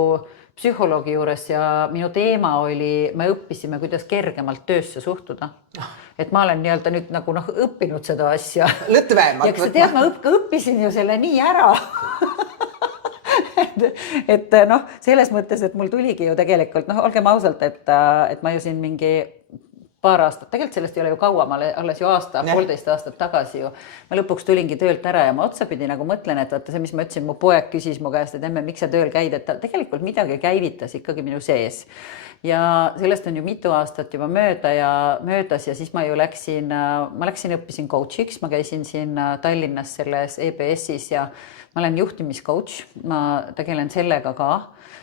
psühholoogi juures ja minu teema oli, me õppisime, kuidas kergemalt töösse suhtuda. Et ma olen nii-öelda nüüd nagu õppinud seda asja. Lõtväemalt. Ja kas sa tead, ma õppisin ju selle nii ära. et noh, selles mõttes, et mul tuligi ju tegelikult, noh, olgem ausalt, et ma ju siin mingi paar aastat, tegelikult sellest ei ole ju kaua, ma alles ju poolteist aastat tagasi ju. Ma lõpuks tulingi töölt ära ja ma otsapidi nagu mõtlen, et vaata see, mis ma ütlesin, mu poeg küsis mu käest, et emme, miks sa tööl käid, et ta tegelikult midagi käivitas ikkagi minu sees. Ja sellest on ju mitu aastat juba möödas ja siis ma ju läksin õppisin coachiks, ma käisin siin Tallinnas selles EBS-is ja ma olen juhtimiscoach, ma tegelen sellega ka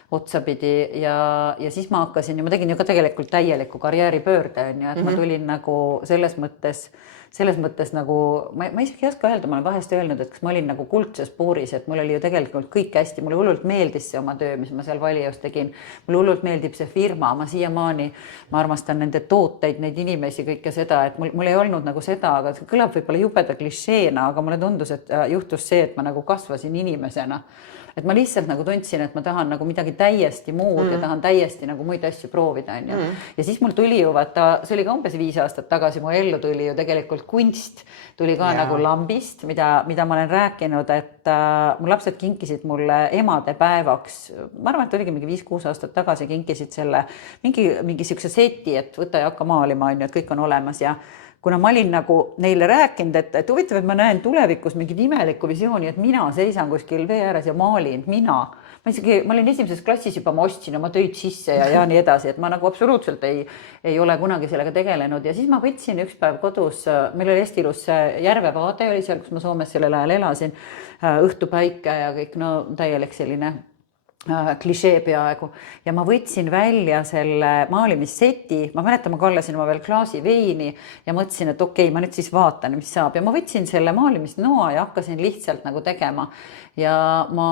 otsapidi ja siis ma hakkasin ja ma tegin ju ka tegelikult täieliku karjääripöörde, on ju, et ma tulin nagu selles mõttes nagu, ma isegi ei oska öelda, ma olen vahest öelnud, et kas ma olin nagu kuldses puuris, et mul oli ju tegelikult kõik hästi, mulle hullult meeldis see oma töö, mis ma seal Valios tegin, mulle hullult meeldib see firma, ma siiamaani, ma armastan nende tooteid, neid inimesi, kõike seda, et mul ei olnud nagu seda, aga see kõlab võib-olla jubeda klišeena, aga mulle tundus, et juhtus see, et ma nagu kasvasin inimesena. Et ma lihtsalt nagu tundsin, et ma tahan nagu midagi täiesti muud ja tahan täiesti nagu muid asju proovida. Ja siis mul tuli ju, vaata, see oli ka umbes 5 aastat tagasi, mu ellu tuli ju tegelikult kunst, tuli ka nagu lambist, mida ma olen rääkinud, et mu lapsed kinkisid mulle emadepäevaks, ma arvan, et oligi mingi 5-6 aastat tagasi kinkisid selle mingi siukse seti, et võta ja hakka maalima, on ju, et kõik on olemas ja kuna ma olin nagu neile rääkinud, et huvitav, et ma näen tulevikus mingit imelikku visiooni, et mina seisan kuskil vee ääres ja maalin, ma olin esimeses klassis juba, ma ostsin oma töid sisse ja nii edasi, et ma nagu absoluutselt ei ole kunagi sellega tegelenud ja siis ma võtsin üks päev kodus, meil oli hästi ilus järvevaade oli seal, kus ma Soomes sellel ajal elasin, õhtupäike ja kõik, no täielik selline klišee peaaegu ja ma võtsin välja selle maalimisseti, ma mäletan, ma kallasin oma veel klaasi veini ja mõtlesin, et okei, ma nüüd siis vaatan, mis saab ja ma võtsin selle maalimisnoa ja hakkasin lihtsalt nagu tegema ja ma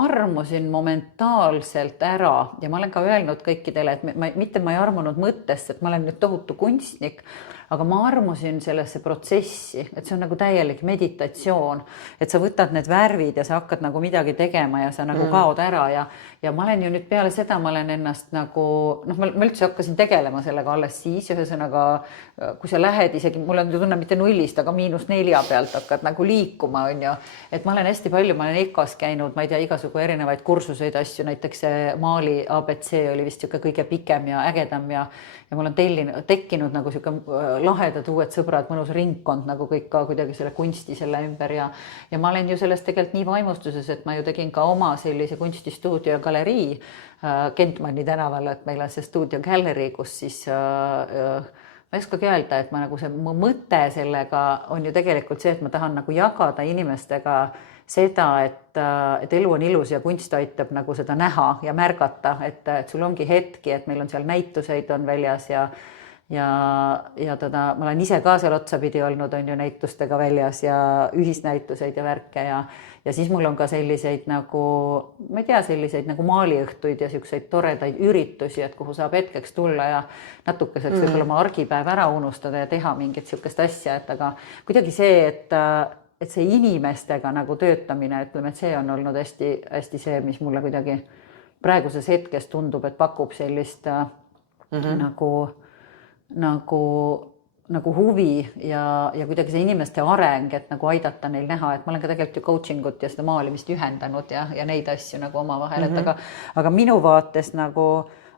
armusin momentaalselt ära ja ma olen ka öelnud kõikidele, et ma ei armunud mõttest, et ma olen nüüd tohutu kunstnik, aga ma armusin sellesse protsessi, et see on nagu täielik meditatsioon, et sa võtad need värvid ja sa hakkad nagu midagi tegema ja sa nagu kaod ära ja ma olen ju nüüd peale seda, ma olen ennast nagu, noh, ma üldse hakkasin tegelema sellega alles siis, ühesõnaga, kui sa lähed isegi, mul on tunne mitte 0, aga -4 pealt hakkad nagu liikuma, on ju, et ma olen hästi palju, ma olen EKAs käinud, ma ei tea, igasugu erinevaid kursuseid asju, näiteks Mali ABC oli vist kõige pikem ja ägedam ja mul on tekkinud nagu siuke lahedad uued sõbrad, mõnus ringkond nagu kõik ka kuidagi selle kunsti selle ümber ja ma olen ju sellest tegelikult nii vaimustuses, et ma ju tegin ka oma sellise kunstistuudio ja galerii Kentmanni tänaval, et meil on see stuudio gallery, kus siis ma ei oskagi öelda, et ma nagu see mu mõte sellega on ju tegelikult see, et ma tahan nagu jagada inimestega seda, et elu on ilus ja kunst aitab nagu seda näha ja märgata, et sul ongi hetki, et meil on seal näituseid on väljas ja ja ma olen ise ka seal otsapidi olnud, on ju näitustega väljas ja ühisnäituseid ja värke ja siis mul on ka selliseid nagu, ma ei tea, selliseid nagu maaliõhtuid ja selliseid toredaid üritusi, et kuhu saab hetkeks tulla ja natukeseks võib-olla oma argipäev ära unustada ja teha mingit sellist asja, et aga kuidagi see, et see inimestega nagu töötamine, ütleme, et see on olnud hästi see, mis mulle kuidagi praeguses hetkes tundub, et pakub sellist nagu huvi ja kuidagi see inimeste areng, et nagu aidata neil näha, et ma olen ka tegelikult ju coaching ut ja seda maalimist ühendanud ja neid asju nagu omavahel, et aga minu vaates nagu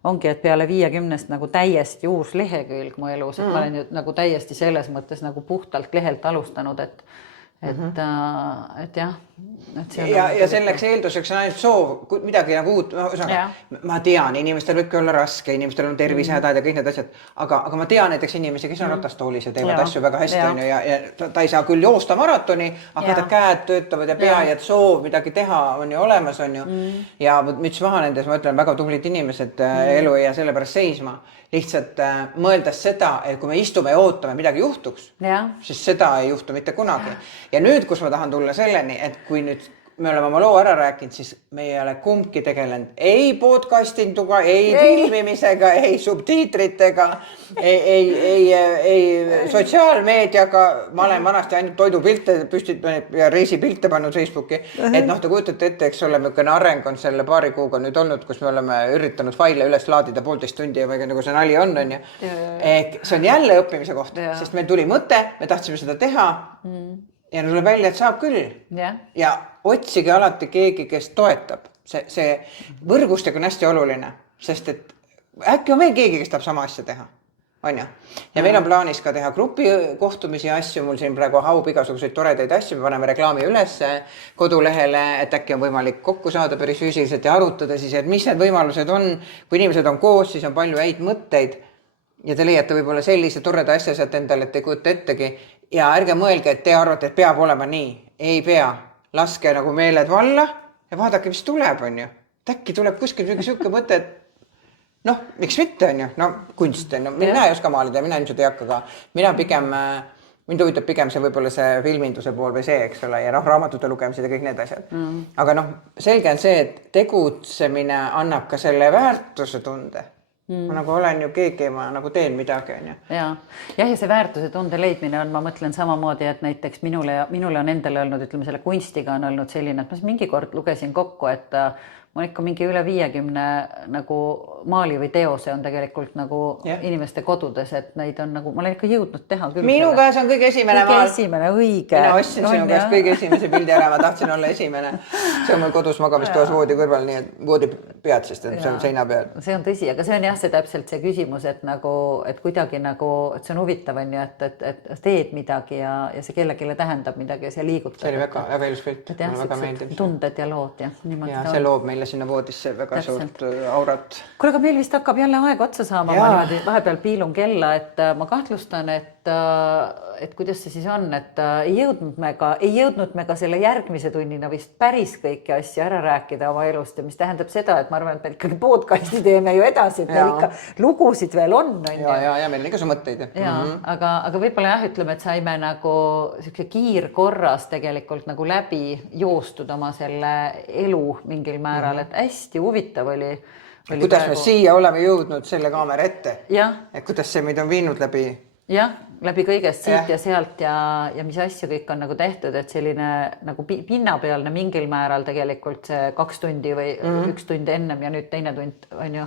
ongi, et peale 50 nagu täiesti uus lehekülg mu elus, et ma olen ju nagu täiesti selles mõttes nagu puhtalt lehelt alustanud, et jah. Ja selleks eelduseks on ainult soov midagi nagu uut, ma tean, inimestel võibki olla raske, inimestel on tervisehädad ja kõik need asjad, aga ma tean näiteks inimesi, kes on ratastoolis ja teevad asju väga hästi, on ju, ja ta ei saa küll joosta maratoni, aga ta käed töötavad ja pea ja soov midagi teha on ju olemas, on ju. Ja müts maha nendes, ma ütlen, väga tublid inimesed, elu ei jää selle pärast seisma. Lihtsalt mõeldes seda, et kui me istume ja ootame midagi juhtuks, siis seda ei juhtu mitte kunagi. Ja nüüd, kus ma tahan tulla selleni, et kui nüüd me oleme oma loo ära rääkinud, siis me ei ole kumbki tegelenud ei podcastinguga, ei filmimisega, ei subtiitritega, ei sotsiaalmeediaga. Ma olen vanasti ainult toidupilte ja reisipilte pannud Facebooki. Et te kujutate ette, eks ole, mükene areng on selle paari kuuga nüüd olnud, kus me oleme üritanud faile üles laadida 1,5 tundi ja või nagu see nali on ju. See on jälle õppimise koht, sest meil tuli mõte, me tahtsime seda teha ja tuleb välja, et saab küll. Ja otsige alati keegi, kes toetab. See võrgustik on hästi oluline, sest et äkki on veel keegi, kes tahab sama asja teha. On ju? Ja meil on plaanis ka teha grupi kohtumisi ja asju, mul siin praegu haub igasuguseid toredaid asju, me paneme reklaami üles kodulehele, et äkki on võimalik kokku saada päris füüsiliselt ja arutada siis, et mis need võimalused on. Kui inimesed on koos, siis on palju häid mõtteid ja te leiate võib-olla sellise torreda asja sealt endale, et ei kujuta ettegi. Ja ärge mõelge, et te arvate, et peab olema nii. Ei pea. Laske nagu meeled valla ja vaadake, mis tuleb, on ju. Äkki tuleb kuskil siuke mõte, et miks mitte, on ju. Kunst, on ju. Mina ei oska maalida ja mina ilmselt ei hakka ka. Mind huvitab pigem see võib-olla see filminduse pool või see, eks ole, ja raamatute lugemised ja kõik need asjad. Aga selge on see, et tegutsemine annab ka selle väärtuse tunde. Ma nagu olen ju keegi, ma nagu teen midagi, on ju. Ja see väärtuse tunde leidmine on, ma mõtlen samamoodi, et näiteks minule on endale olnud, ütleme selle kunstiga on olnud selline, et ma mingi kord lugesin kokku, et ma ikka mingi üle 50 nagu maali või teose on tegelikult nagu inimeste kodudes, et neid on nagu, ma olen ikka jõudnud teha küll. Minu käes on kõige esimene maal. Kõige esimene, õige. Mina ostsin sinu käest kõige esimese pildi ära, ma tahtsin olla esimene. See on mul kodus magamistoas voodi kõrval, nii et voodi pead, sest see on seina peal. See on tõsi, aga see on see täpselt see küsimus, et nagu, et kuidagi nagu, et see on huvitav, on ju, et teed midagi ja see kellelegi tähendab midagi ja see liigutab. See oli väga ilus pilt. Tunded ja lood ja niimoodi. Ja see loob meile sinna voodisse väga suurt aurat. Kuule, aga meil vist hakkab jälle aeg otsa saama, ma vahepeal piilun kella, et ma kahtlustan, et kuidas see siis on, et ei jõudnud me ka selle järgmise tunnina vist päris kõiki asju ära rääkida oma elust ja mis tähendab seda, et ma arvan, et me ikkagi podcasti teeme ju edasi, et meil ikka lugusid veel on. Ja meil on iga su mõtteid. Aga võib-olla ütleme, et saime nagu selline kiirkorras tegelikult nagu läbi joostud oma selle elu mingil määral, et hästi huvitav oli. Kuidas me siia oleme jõudnud selle kaamera ette? Et kuidas see meid on viinud läbi? Läbi kõigest siit ja sealt ja mis asju kõik on nagu tehtud, et selline nagu pinnapealne mingil määral tegelikult see 2 tundi või 1 tund ennem ja nüüd teine tund on ju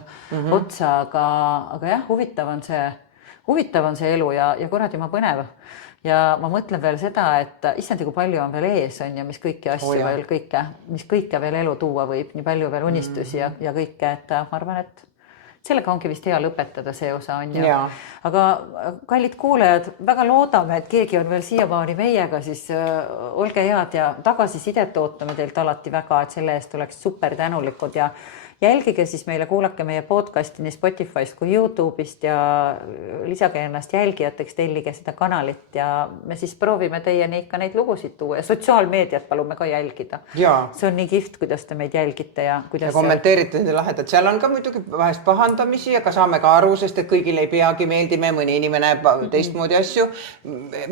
otsa, aga jah, huvitav on see elu ja kuradi ma põnev. Ja ma mõtlen veel seda, et issand, kui palju on veel ees on ja mis kõiki asju veel mis kõike veel elu tuua võib, nii palju veel unistusi ja kõike, et ma arvan, et sellega ongi vist hea lõpetada see osa on ju. Aga kallid kuulajad, väga loodame, et keegi on veel siiamaani meiega, siis olge head ja tagasisidet ootame teilt alati väga, et selle eest oleks super tänulikud ja jälgige siis meile, kuulake meie podcasti nii Spotify'st kui YouTube'ist ja lisage ennast jälgijateks, tellige seda kanalit ja me siis proovime teieni ikka neid lugusid tuua ja sotsiaalmeediat palume ka jälgida. See on nii kihvt, kuidas te meid jälgite ja kuidas kommenteerite nende lahedad. Seal on ka muidugi vahest pahandamisi, aga saame ka aru, sest et kõigile ei peagi meeldime, mõni inimene näeb teistmoodi asju.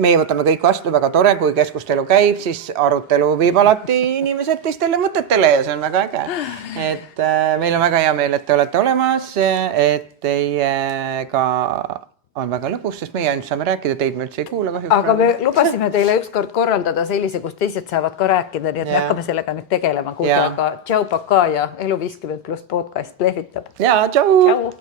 Meie võtame kõik vastu, väga tore, kui keskustelu käib, siis arutelu viib alati inimesed teistele mõtetele ja see on väga äge. Et meil on väga hea meel, et te olete olemas, et teiega on väga lõbus, sest meie ainult saame rääkida, teid me üldse ei kuula kahjuks. Aga me lubasime teile ükskord korraldada sellise, kus teised saavad ka rääkida, nii et me hakkame sellega nüüd tegelema. Aga tšau, paka ja Elu 50+ podcast lehvitab. Ja, tšau!